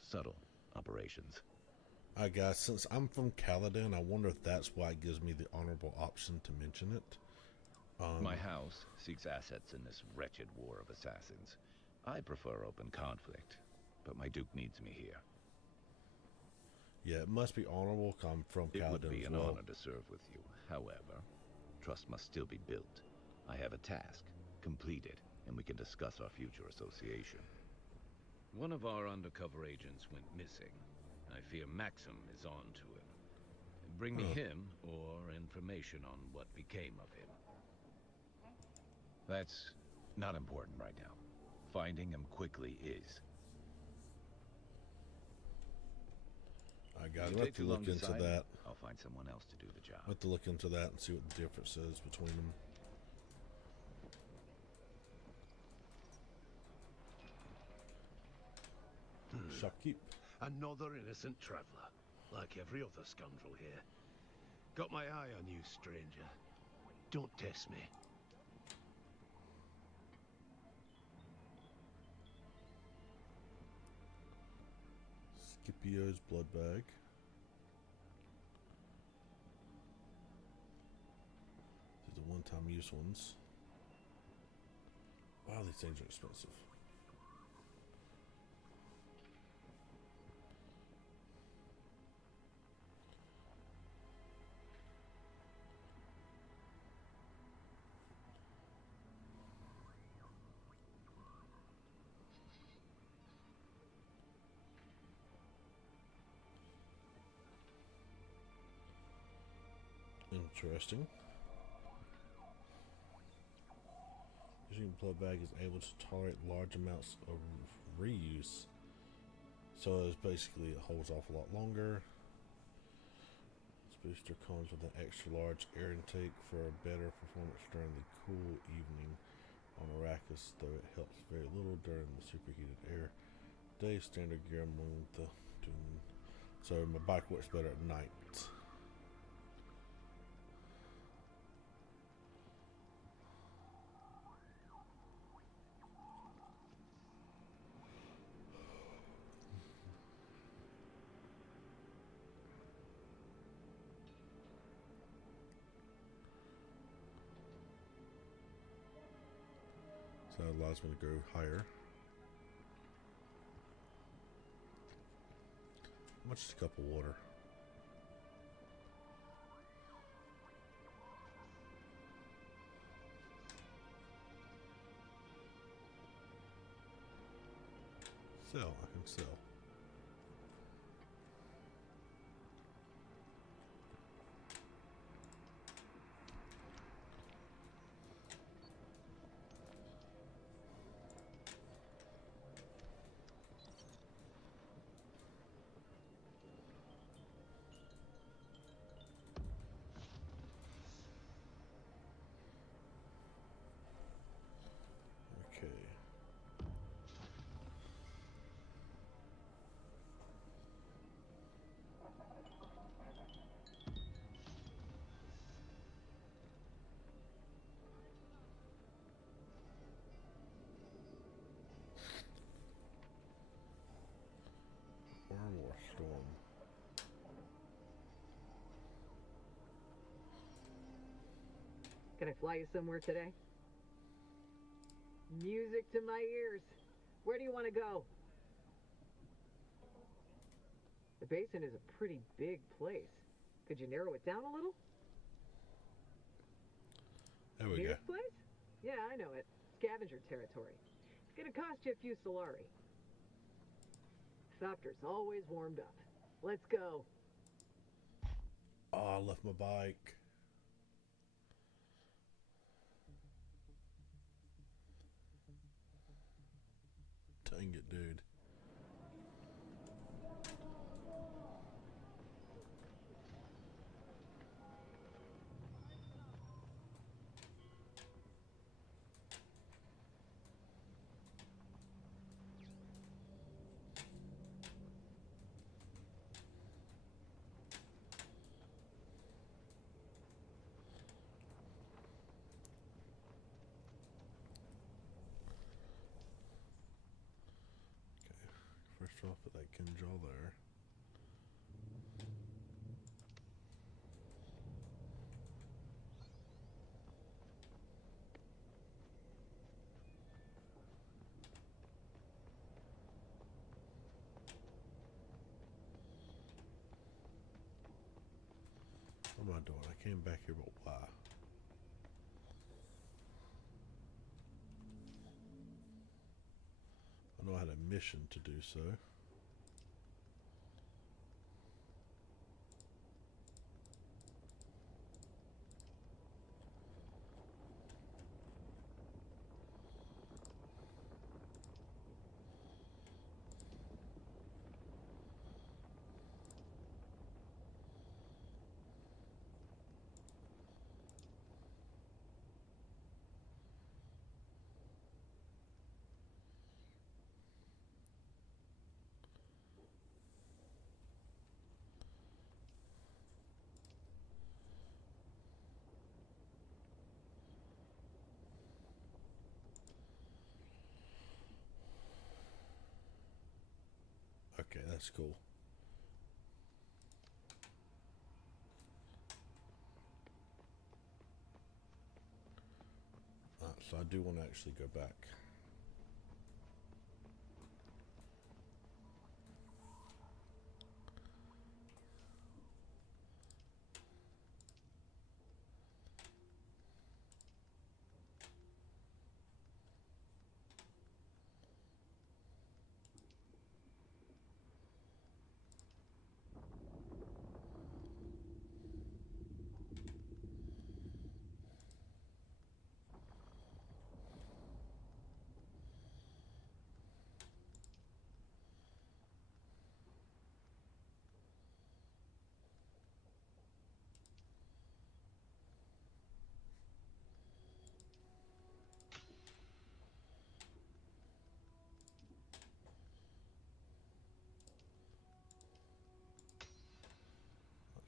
subtle operations. Alright guys, since I'm from Caladan, I wonder if that's why it gives me the honorable option to mention it. My house seeks assets in this wretched war of assassins. I prefer open conflict, but my Duke needs me here. Yeah, it must be honorable because I'm from Caladan. It would be as an well. honor to serve with you. However, trust must still be built. I have a task. Complete it, and we can discuss our future association. One of our undercover agents went missing. I fear Maxim is on to him. Bring me him, or information on what became of him. That's not important right now. Finding him quickly is. Alright guys, If you I'll have take to too look long into deciding, that. I'll find someone else to do the job. I'll have to look into that and see what the difference is between them. Shopkeep. Another innocent traveler, like every other scoundrel here. Got my eye on you, stranger. Don't test me. Scipio's blood bag. These are the one-time use ones. Wow, these things are expensive. Interesting. Using blood bag is able to tolerate large amounts of reuse. So it's basically, it holds off a lot longer. This booster comes with an extra large air intake for a better performance during the cool evening on Arakis, though it helps very little during the superheated air. Day standard gear among the Dune. So my bike works better at night. So that allows me to go higher. How much is a cup of water? Sell, I can sell. Okay. Can I fly you somewhere today? Music to my ears. Where do you want to go? The basin is a pretty big place. Could you narrow it down a little? There we go. Nearest place? Yeah, I know it. Scavenger territory. It's gonna cost you a few Solari. Thopter's always warmed up. Let's go. Oh, I left my bike. Dang it, dude. First off, put that Kinjal there. What am I doing? I came back here, but why? I know I had a mission to do so. Okay, that's cool. So I do want to actually go back.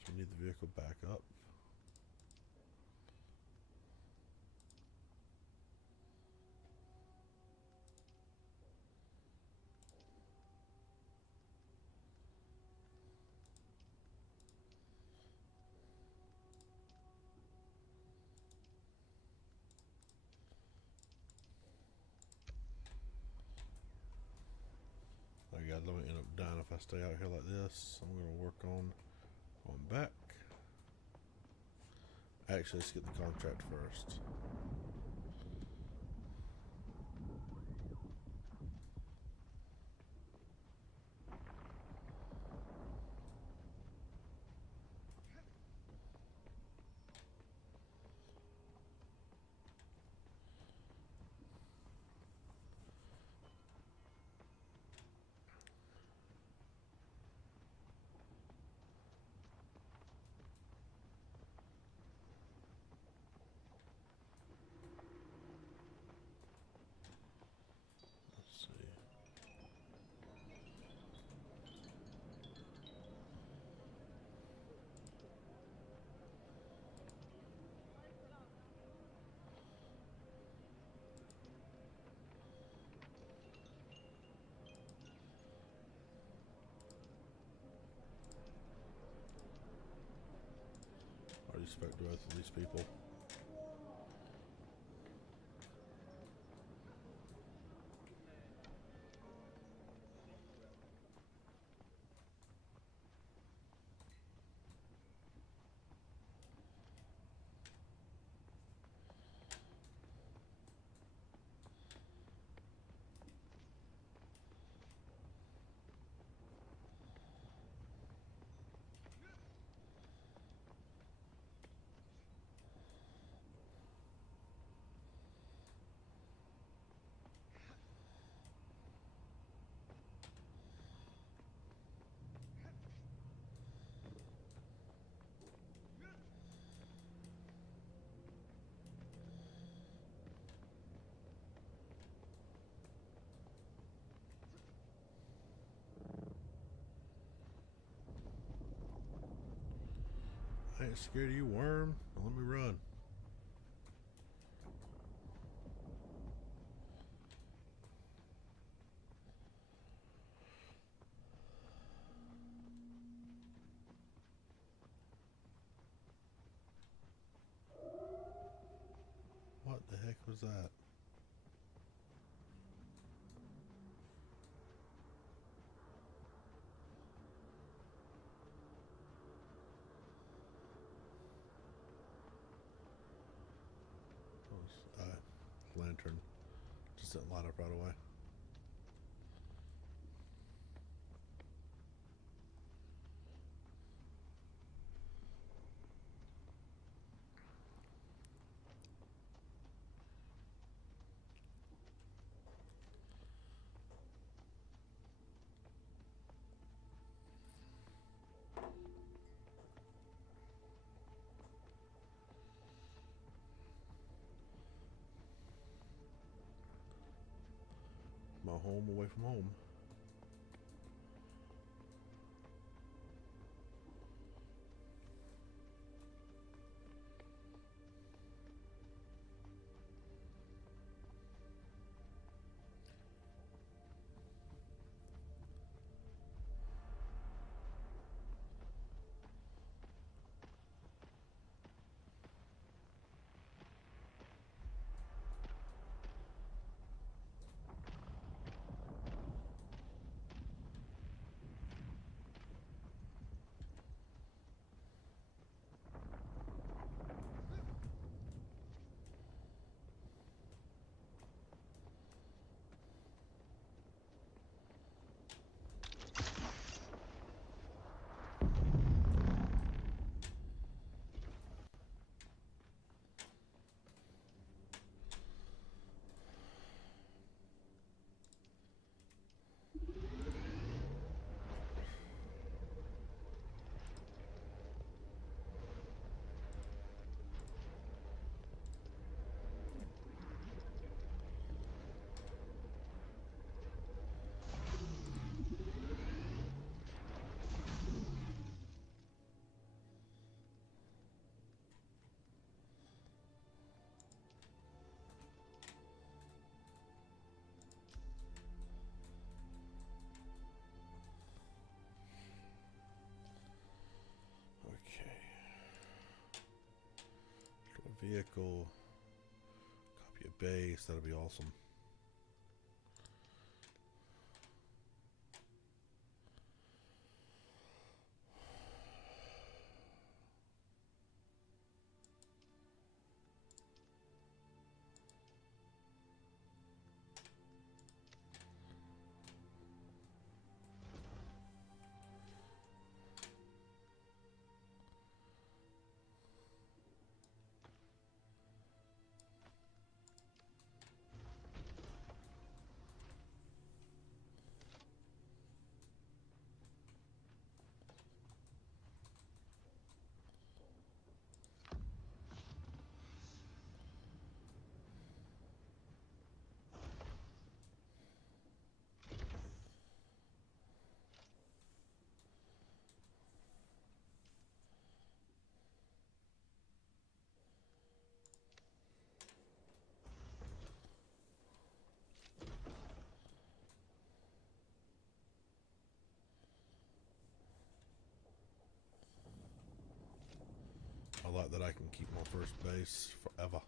So we need the vehicle back up. I got let me end up dying if I stay out here like this. I'm going to work on going back. Actually, let's get the contract first. Let's see. Already spoke to both of these people. ain't scared of you, worm. Don't let me run. What the heck was that? Lantern. Just didn't light up right away. My home away from home. Vehicle, copy of base, that'll be awesome. I like that I can keep my first base forever.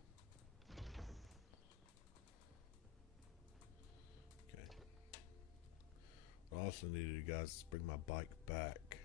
Okay. What I also need to do, guys, is bring my bike back.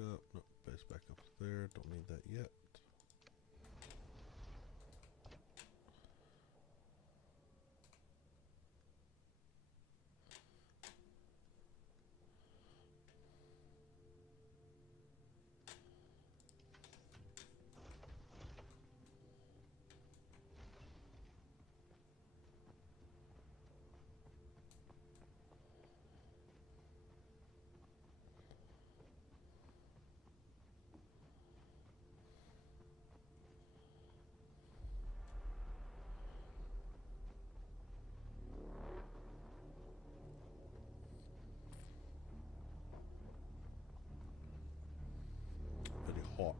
up. Nope, base back up there. Don't need that yet. Pretty hot.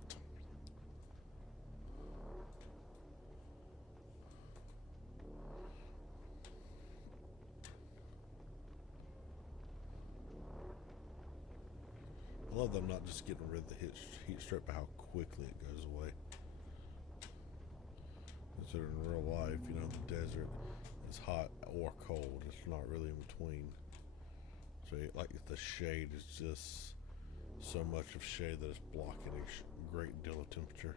I love them not just getting rid of the heat strip, but how quickly it goes away. Considering in real life, you know, the desert is hot or cold. It's not really in between. So, like, the shade is just so much of shade that it's blocking a great deal of temperature.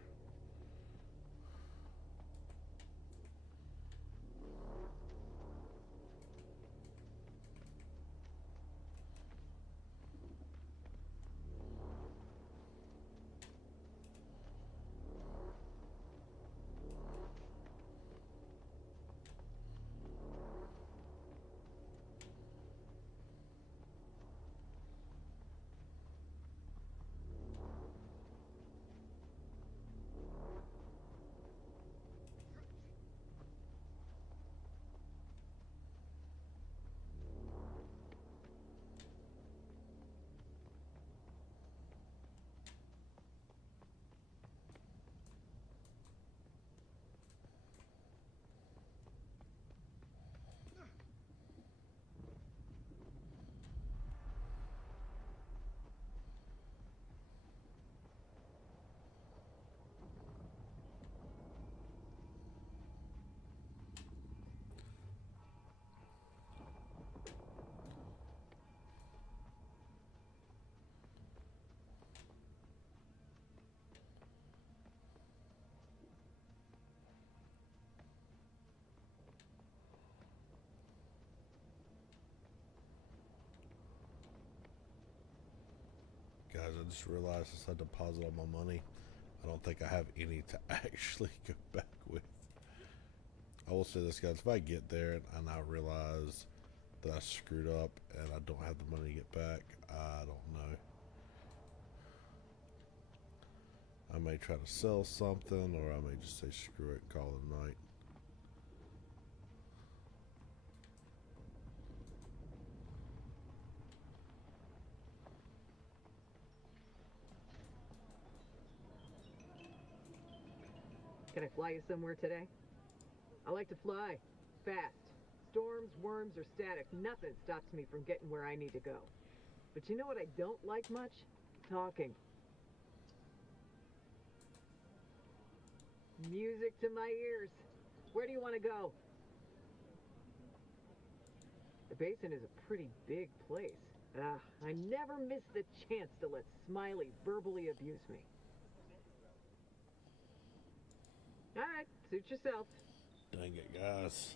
Guys, I just realized since I deposit all my money, I don't think I have any to actually go back with. I will say this, guys, if I get there and I realize that I screwed up and I don't have the money to get back, I don't know. I may try to sell something, or I may just say screw it and call it a night. Can I fly you somewhere today? I like to fly. Fast. Storms, worms, or static, nothing stops me from getting where I need to go. But you know what I don't like much? Talking. Music to my ears. Where do you want to go? The basin is a pretty big place. I never miss the chance to let Smiley verbally abuse me. Alright, suit yourself. Dang it, guys.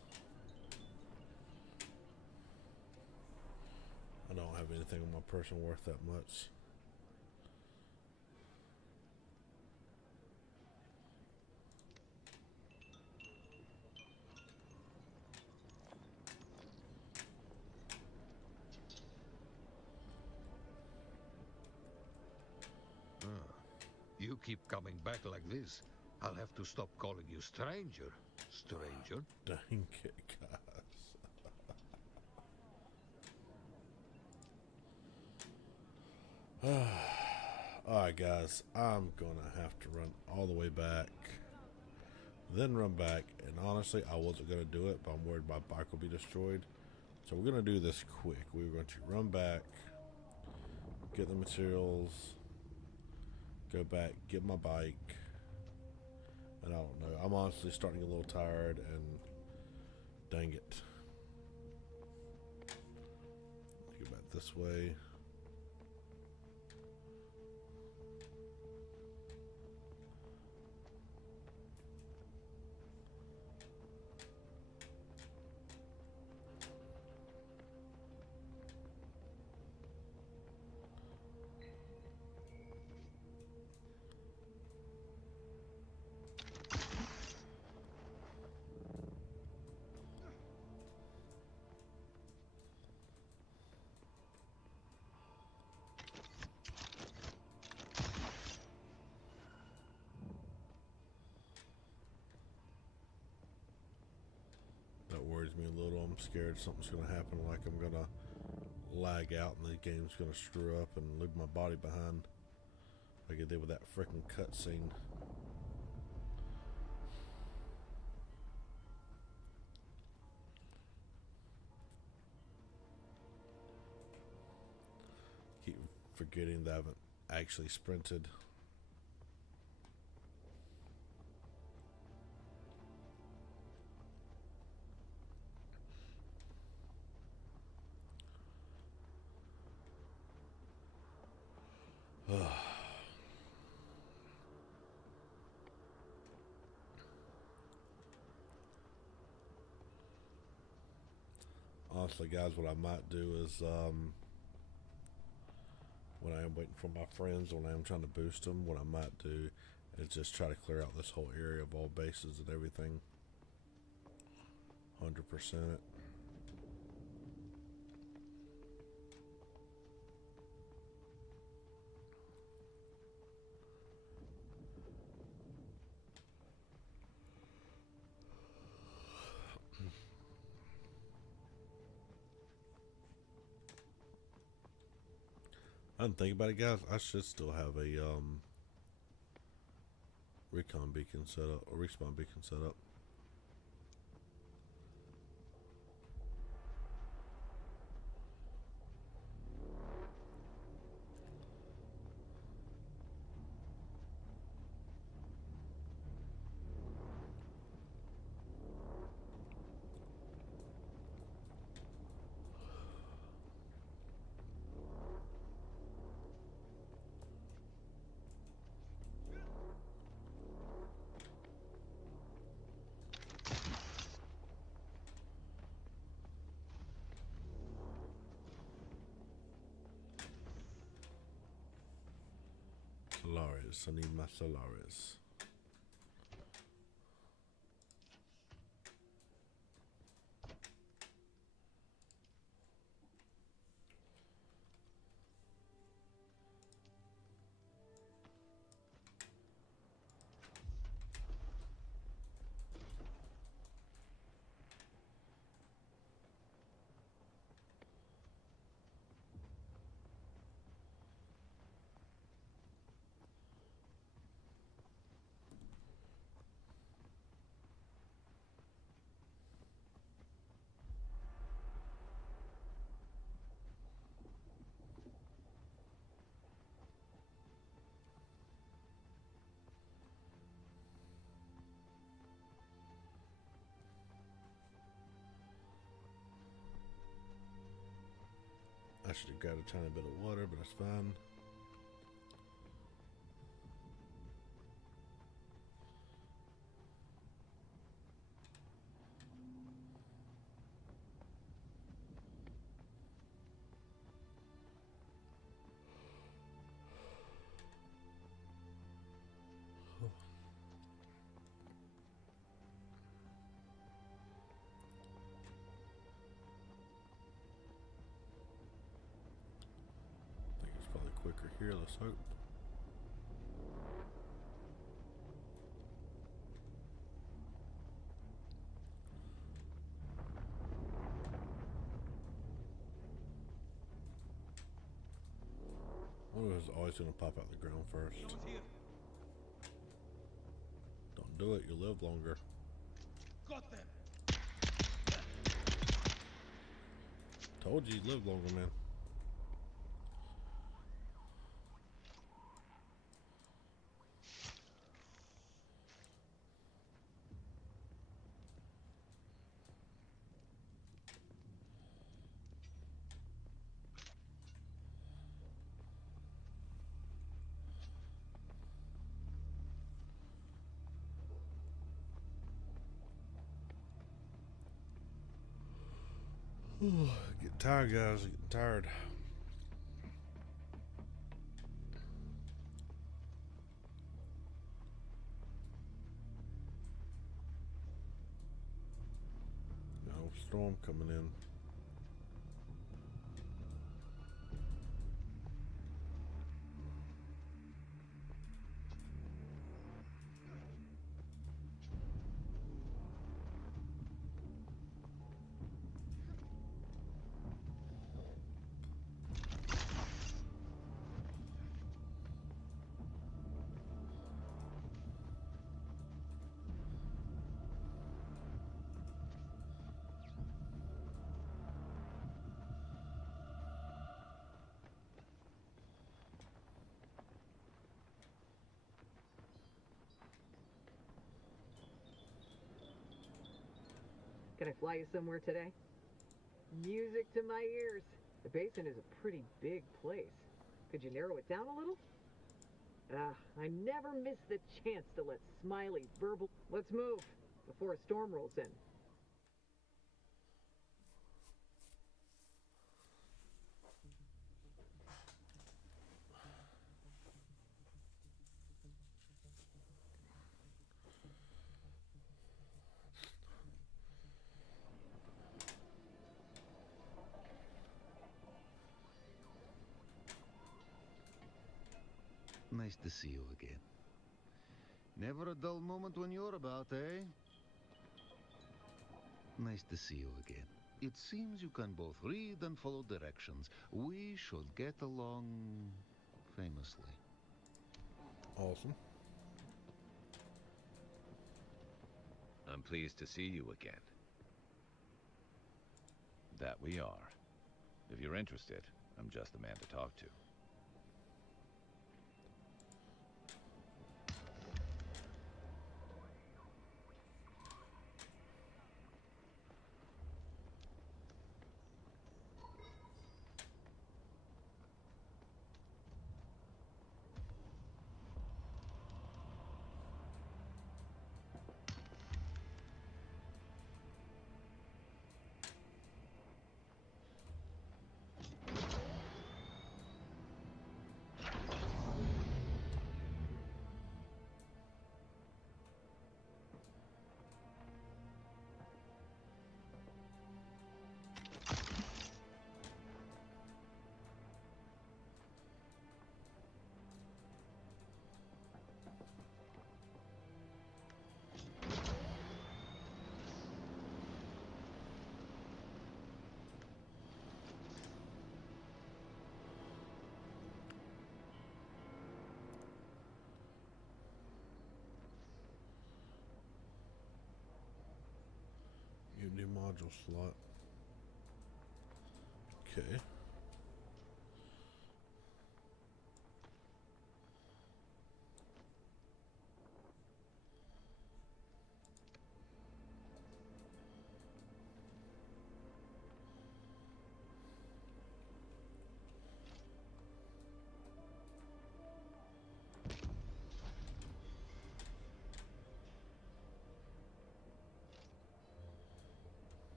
I don't have anything on my person worth that much. You keep coming back like this, I'll have to stop calling you stranger. Stranger? Dang it, guys. Alright, guys. I'm gonna have to run all the way back, then run back. And honestly, I wasn't gonna do it, but I'm worried my bike will be destroyed. So we're gonna do this quick. We're going to run back, get the materials, go back, get my bike. And I don't know. I'm honestly starting to get a little tired, and dang it. Go back this way. scared something's going to happen, like I'm going to lag out and the game's going to screw up and leave my body behind, like it did with that freaking cutscene. Keep forgetting that I haven't actually sprinted. Honestly, guys, what I might do is when I am waiting for my friends, when I am trying to boost them, what I might do is just try to clear out this whole area of all bases and everything. 100% it. I didn't think about it, guys. I should still have a recon beacon set up, or respawn beacon set up. Solaris, I need my Solaris. I should have grabbed a tiny bit of water, but that's fine. I think it's probably quicker here, let's hope. One of us is always going to pop out the ground first. Don't do it, you'll live longer. Got them. Told you you'd live longer, man. Getting tired, guys. Getting tired. No storm coming in. Can I fly you somewhere today? Music to my ears. The basin is a pretty big place. Could you narrow it down a little? I never miss the chance to let Smiley verbal... Let's move before a storm rolls in. Nice to see you again. Never a dull moment when you're about, eh? Nice to see you again. It seems you can both read and follow directions. We should get along famously. Awesome. I'm pleased to see you again. That we are. If you're interested, I'm just the man to talk to. New module slot. Okay.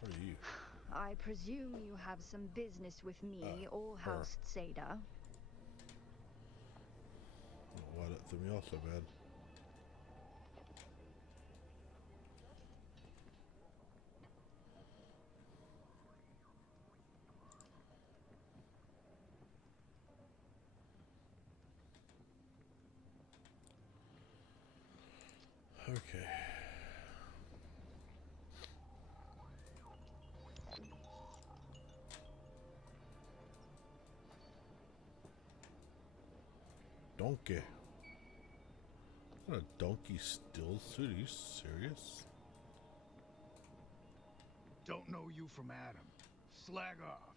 What are you? I presume you have some business with me or House Seda. Why that threw me off so bad? Okay. Donkey. Is that a donkey still suit? Are you serious? Don't know you from Adam. Slag off.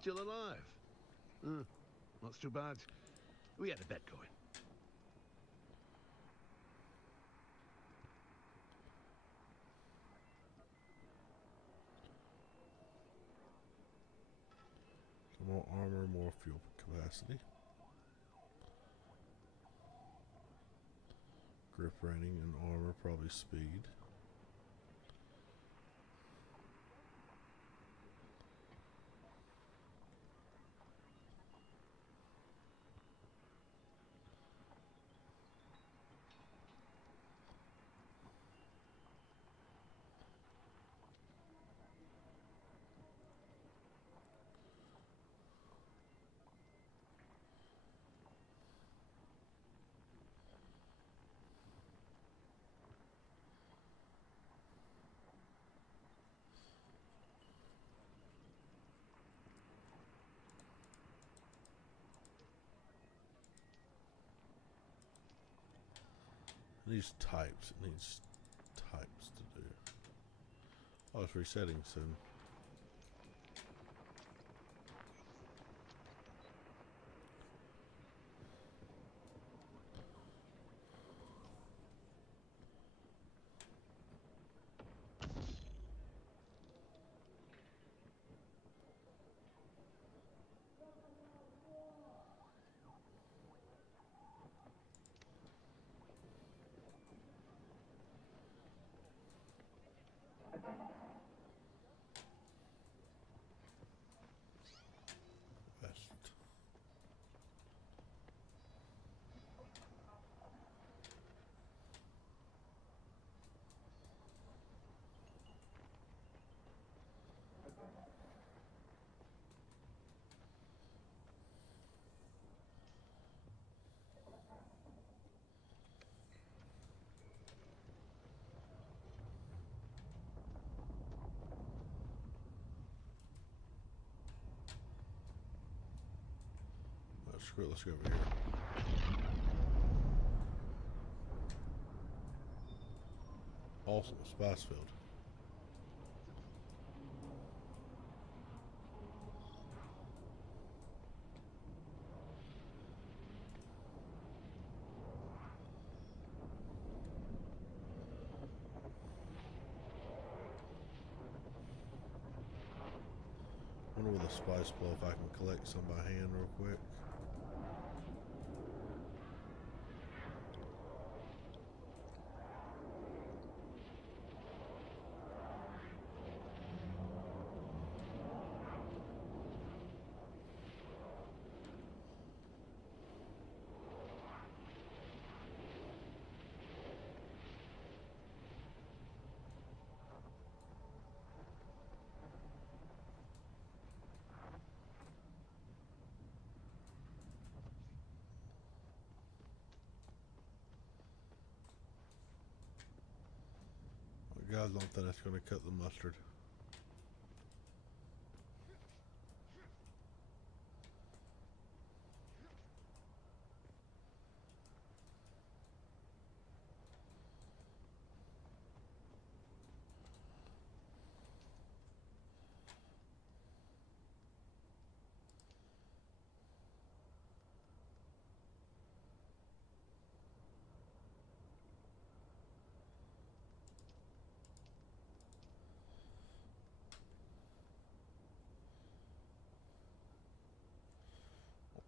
Still alive? That's too bad. We had a bet going. More armor, more fuel capacity. Grip rating and armor, probably speed. It needs types. It needs types to do. Oh, it's resetting soon. West. Screw it, let's go over here. Awesome, spice field. Wonder with a spice blow if I can collect some by hand real quick. God, don't think that's going to cut the mustard.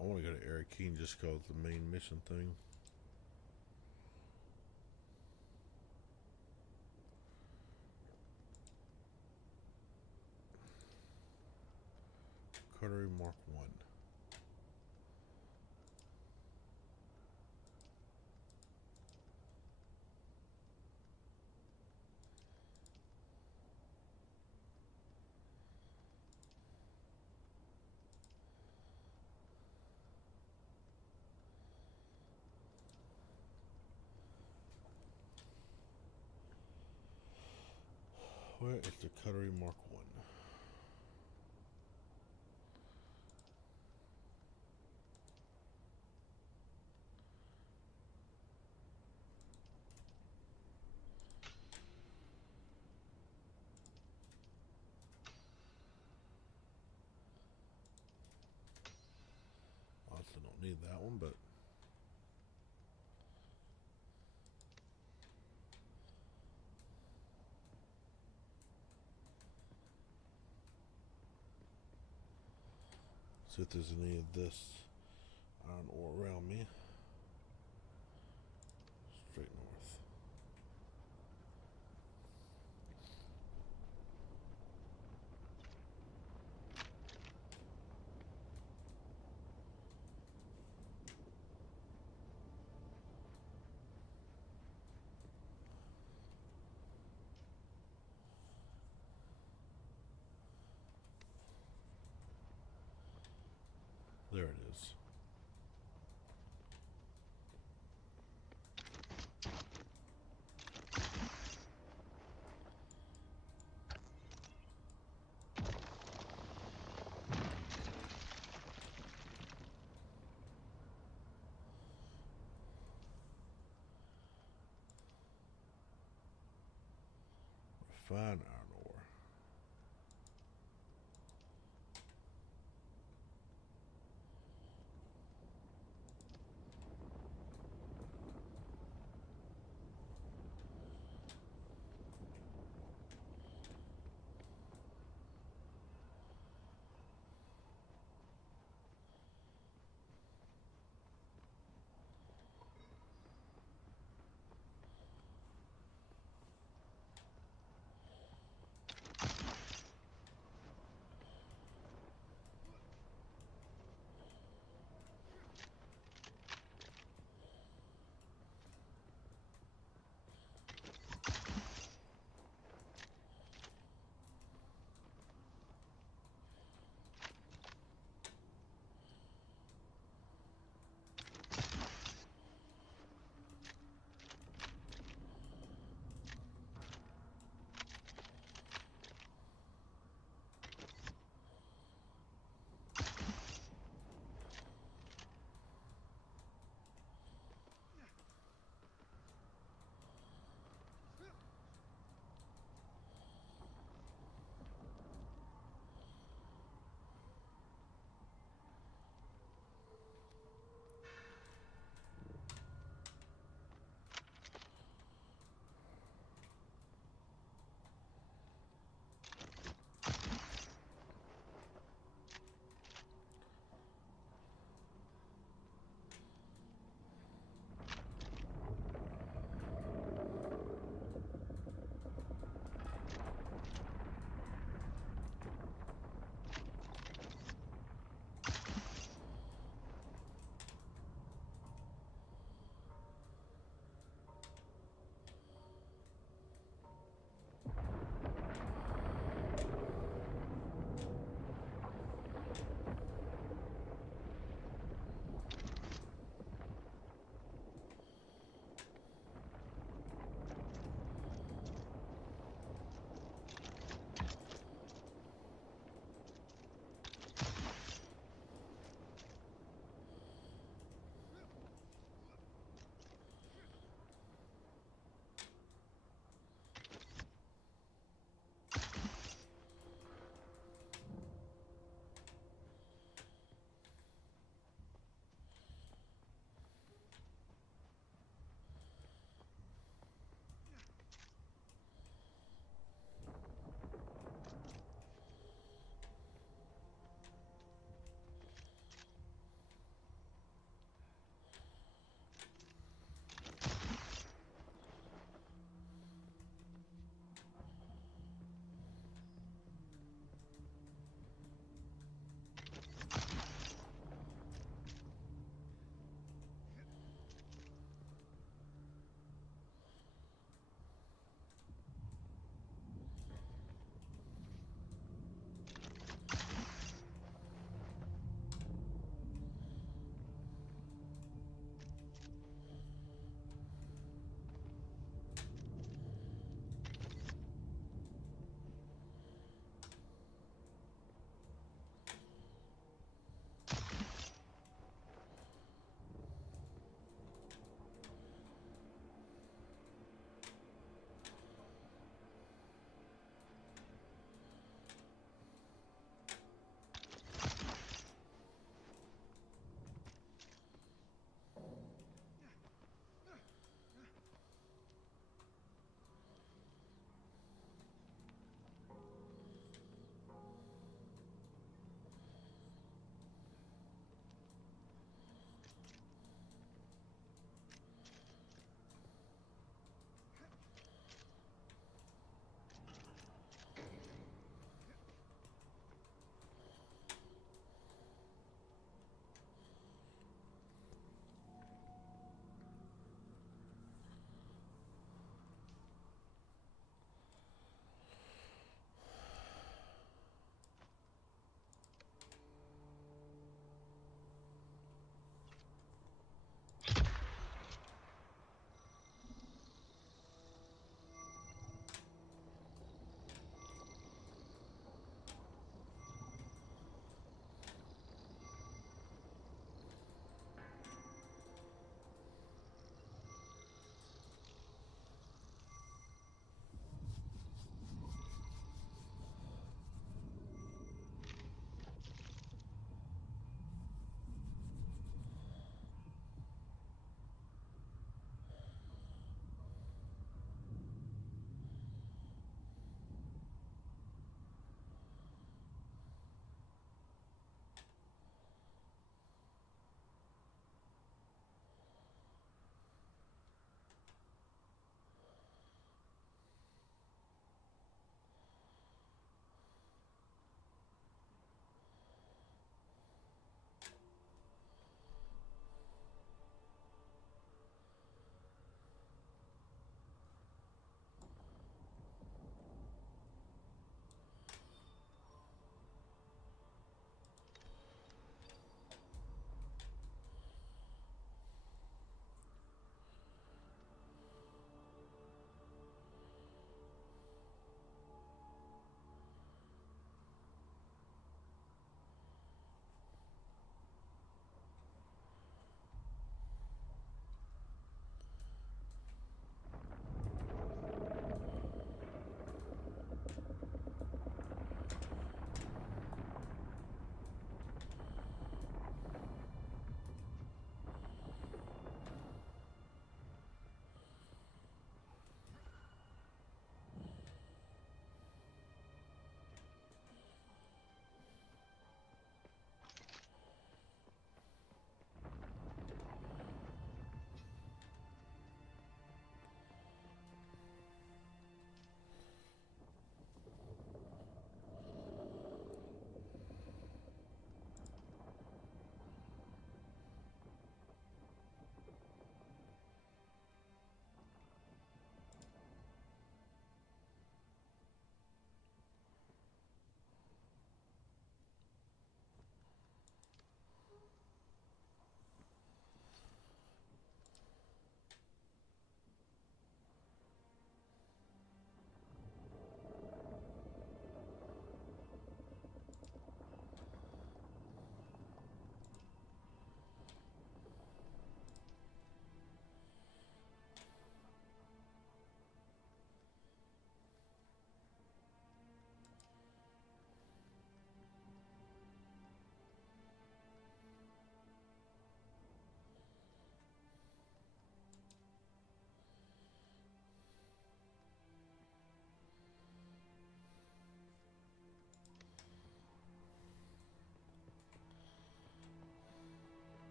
I want to go to Arakis just cause the main mission thing. Coterie Mark 1. Where is the Coterie Mark 1? Honestly, don't need that one, but see if there's any of this iron ore around me. Straight north. There it is. Fine iron ore.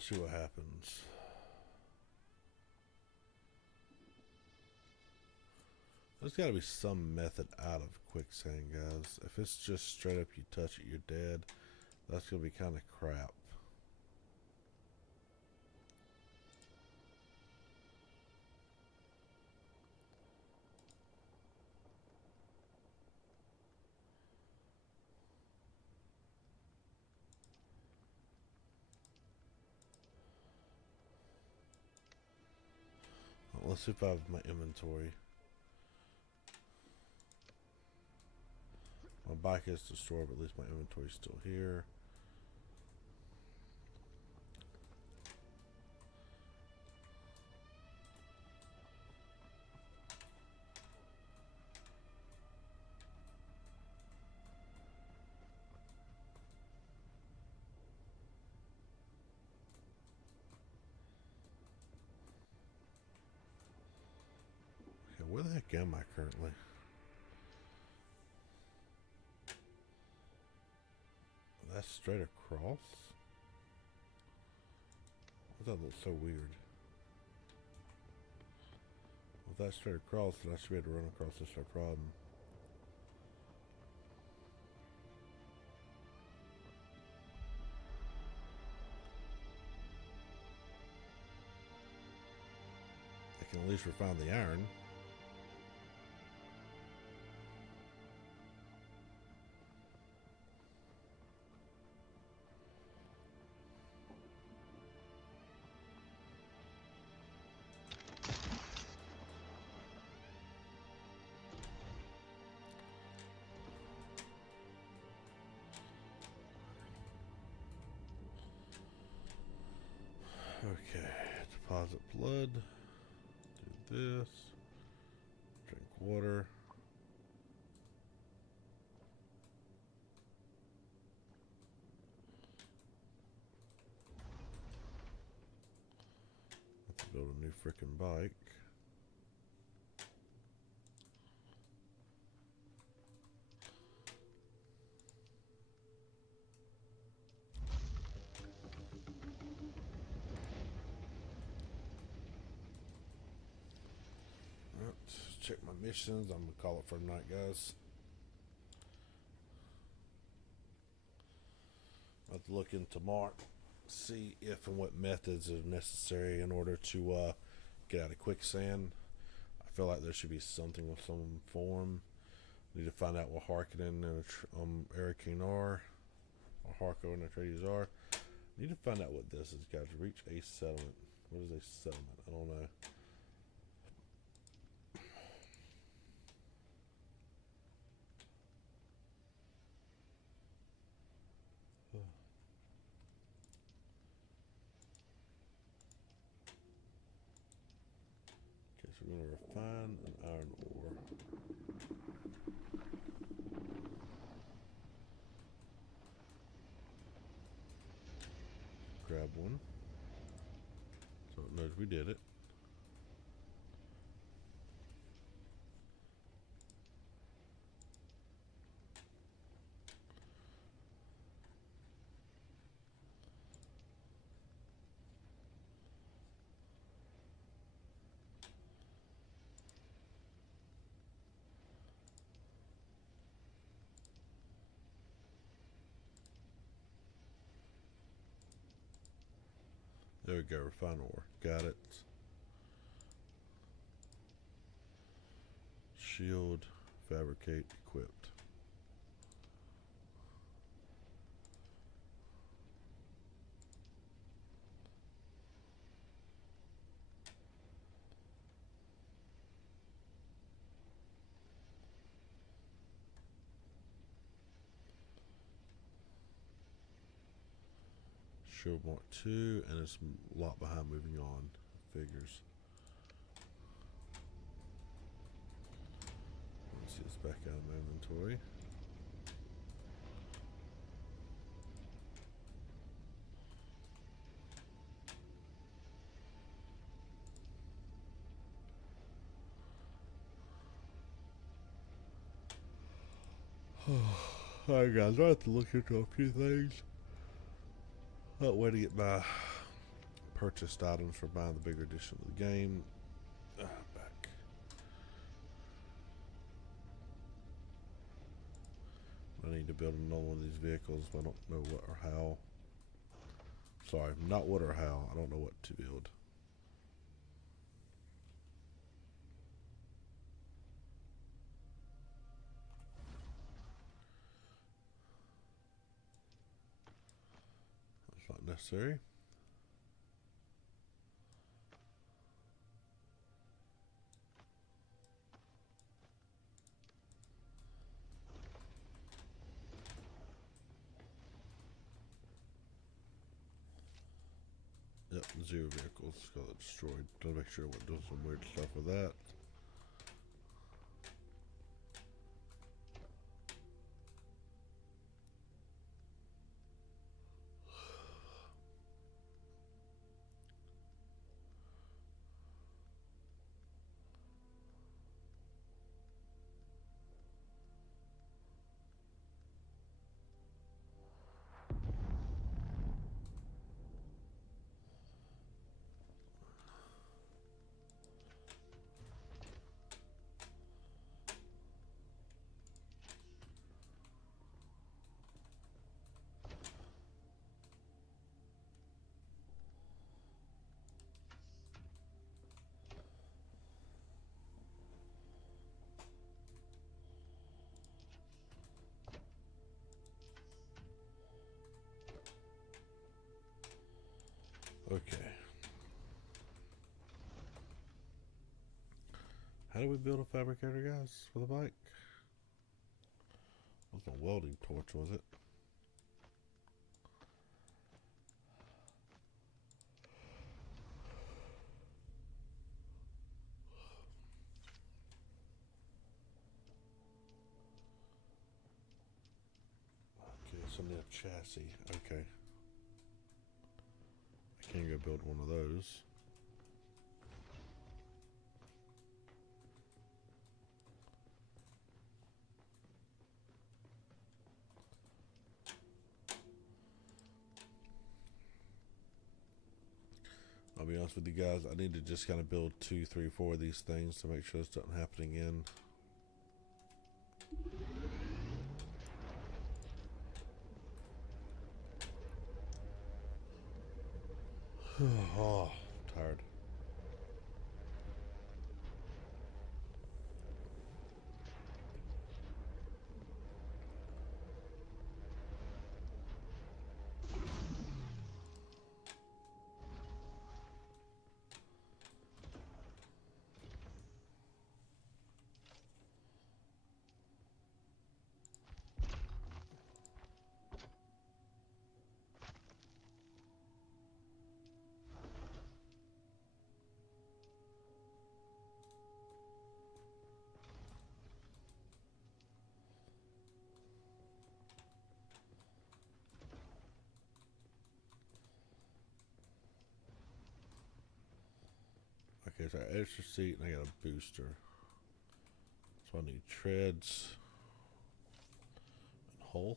let's see what happens. There's got to be some method out of quicksand, guys. If it's just straight up you touch it, you're dead, that's going to be kind of crap. Let's see if I have my inventory. My bike is destroyed, but at least my inventory's still here. Okay, where the heck am I currently? That's straight across? That looks so weird. If that's straight across, then I should be able to run across this no problem. I can at least refine the iron. Okay, deposit blood, do this, drink water. Let's build a new frickin' bike. Check my missions. I'm gonna call it for the night, guys. I'll have to look into Mark, see if and what methods are necessary in order to get out of quicksand. I feel like there should be something of some form. Need to find out what Harkonnen and Arakis are, or Harko and Atreides are. Need to find out what this is, guys. Reach a settlement. What is a settlement? I don't know. Okay, so we're going to refine an iron ore. Grab one. So it knows we did it. There we go, refine ore. Got it. Shield, fabricate, equipped. Shield Mark 2, and it's a lot behind moving on. Figures. Let's see this back out of my inventory. Alright guys, I have to look into a few things. That way to get my purchased items for buying the bigger edition of the game. Back. I need to build another one of these vehicles, but I don't know what or how. Sorry, not what or how. I don't know what to build. That's not necessary. Yep, 0 vehicles got destroyed. Gotta make sure we're doing some weird stuff with that. Okay. How do we build a fabricator, guys, for the bike? It was a welding torch, was it? Okay, so I need a chassis. Okay. I can't go build one of those. I'll be honest with you guys, I need to just kind of build 2, 3, 4 of these things to make sure this doesn't happen again. Oh, tired. Okay, so I got extra seat and I got a booster. So I need treads and hull.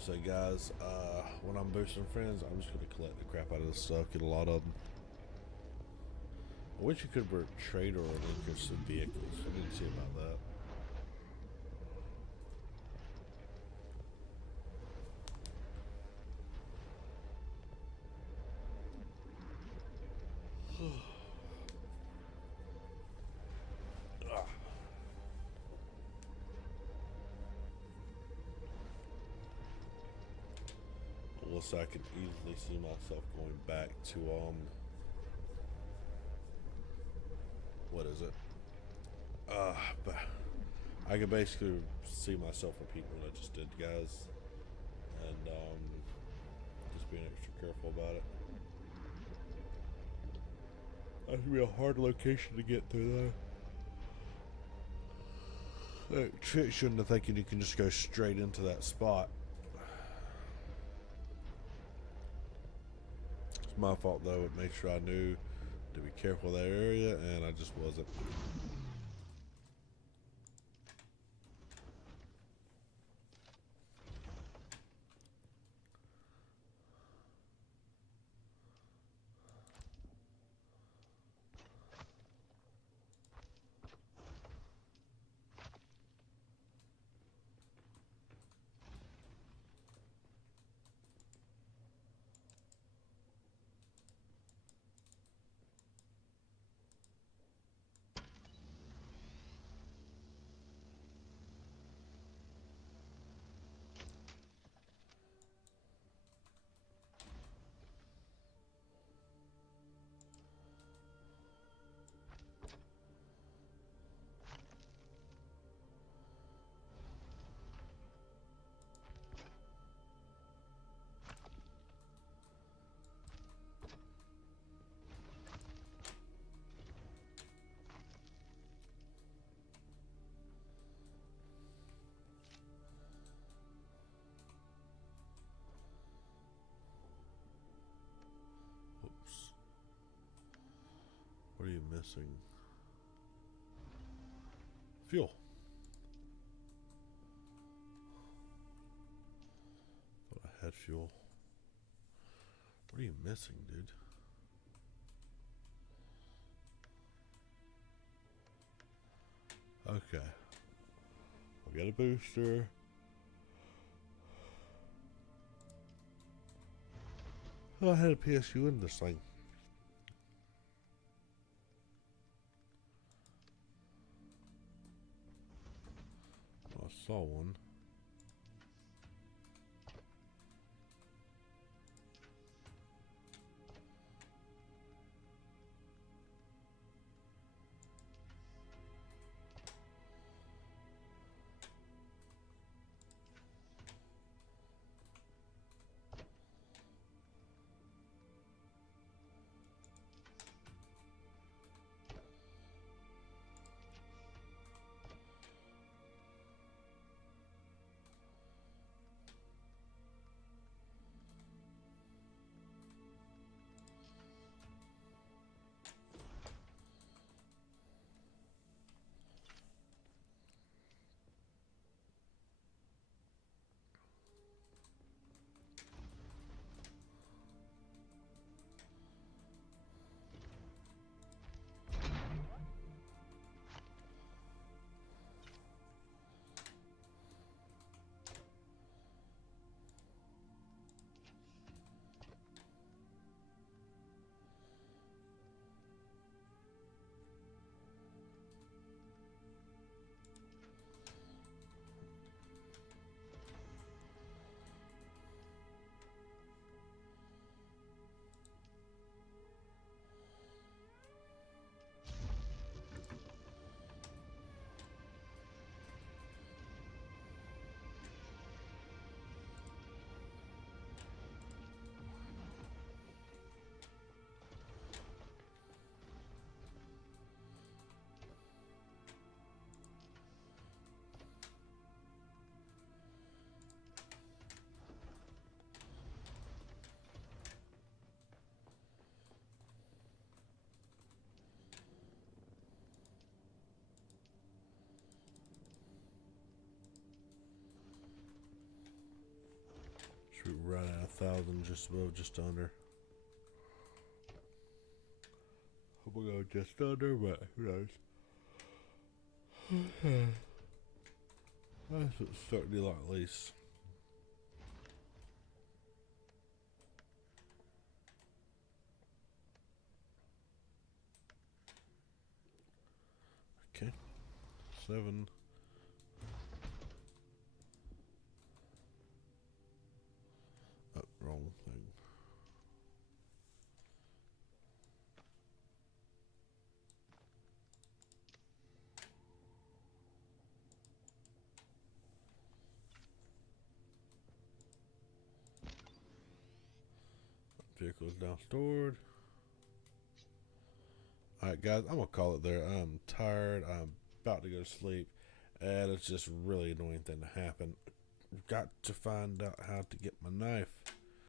Say guys, when I'm boosting friends, I'm just gonna collect the crap out of this stuff, get a lot of them. I wish you could trade or relinquish some vehicles. I need to see about that. So I can easily see myself going back to what is it? But I can basically see myself repeating what I just did, guys, and just being extra careful about it. That's gonna be a hard location to get through though. Trick shouldn't have thinking you can just go straight into that spot. It's my fault though. It made sure I knew to be careful of that area, and I just wasn't. What are you missing? Fuel. Thought I had fuel. What are you missing, dude? Okay. We got a booster. Oh, I had a PSU in this thing. I saw one. Should be right at 1,000, just above, just under. Hope we'll go just under, but who knows? That's certainly a lot, at least. Okay, 7. Oh, wrong thing. Vehicles now stored. Alright, guys, I'm going to call it there. I'm tired. I'm about to go to sleep. And it's just a really annoying thing to happen. Got to find out how to get my knife.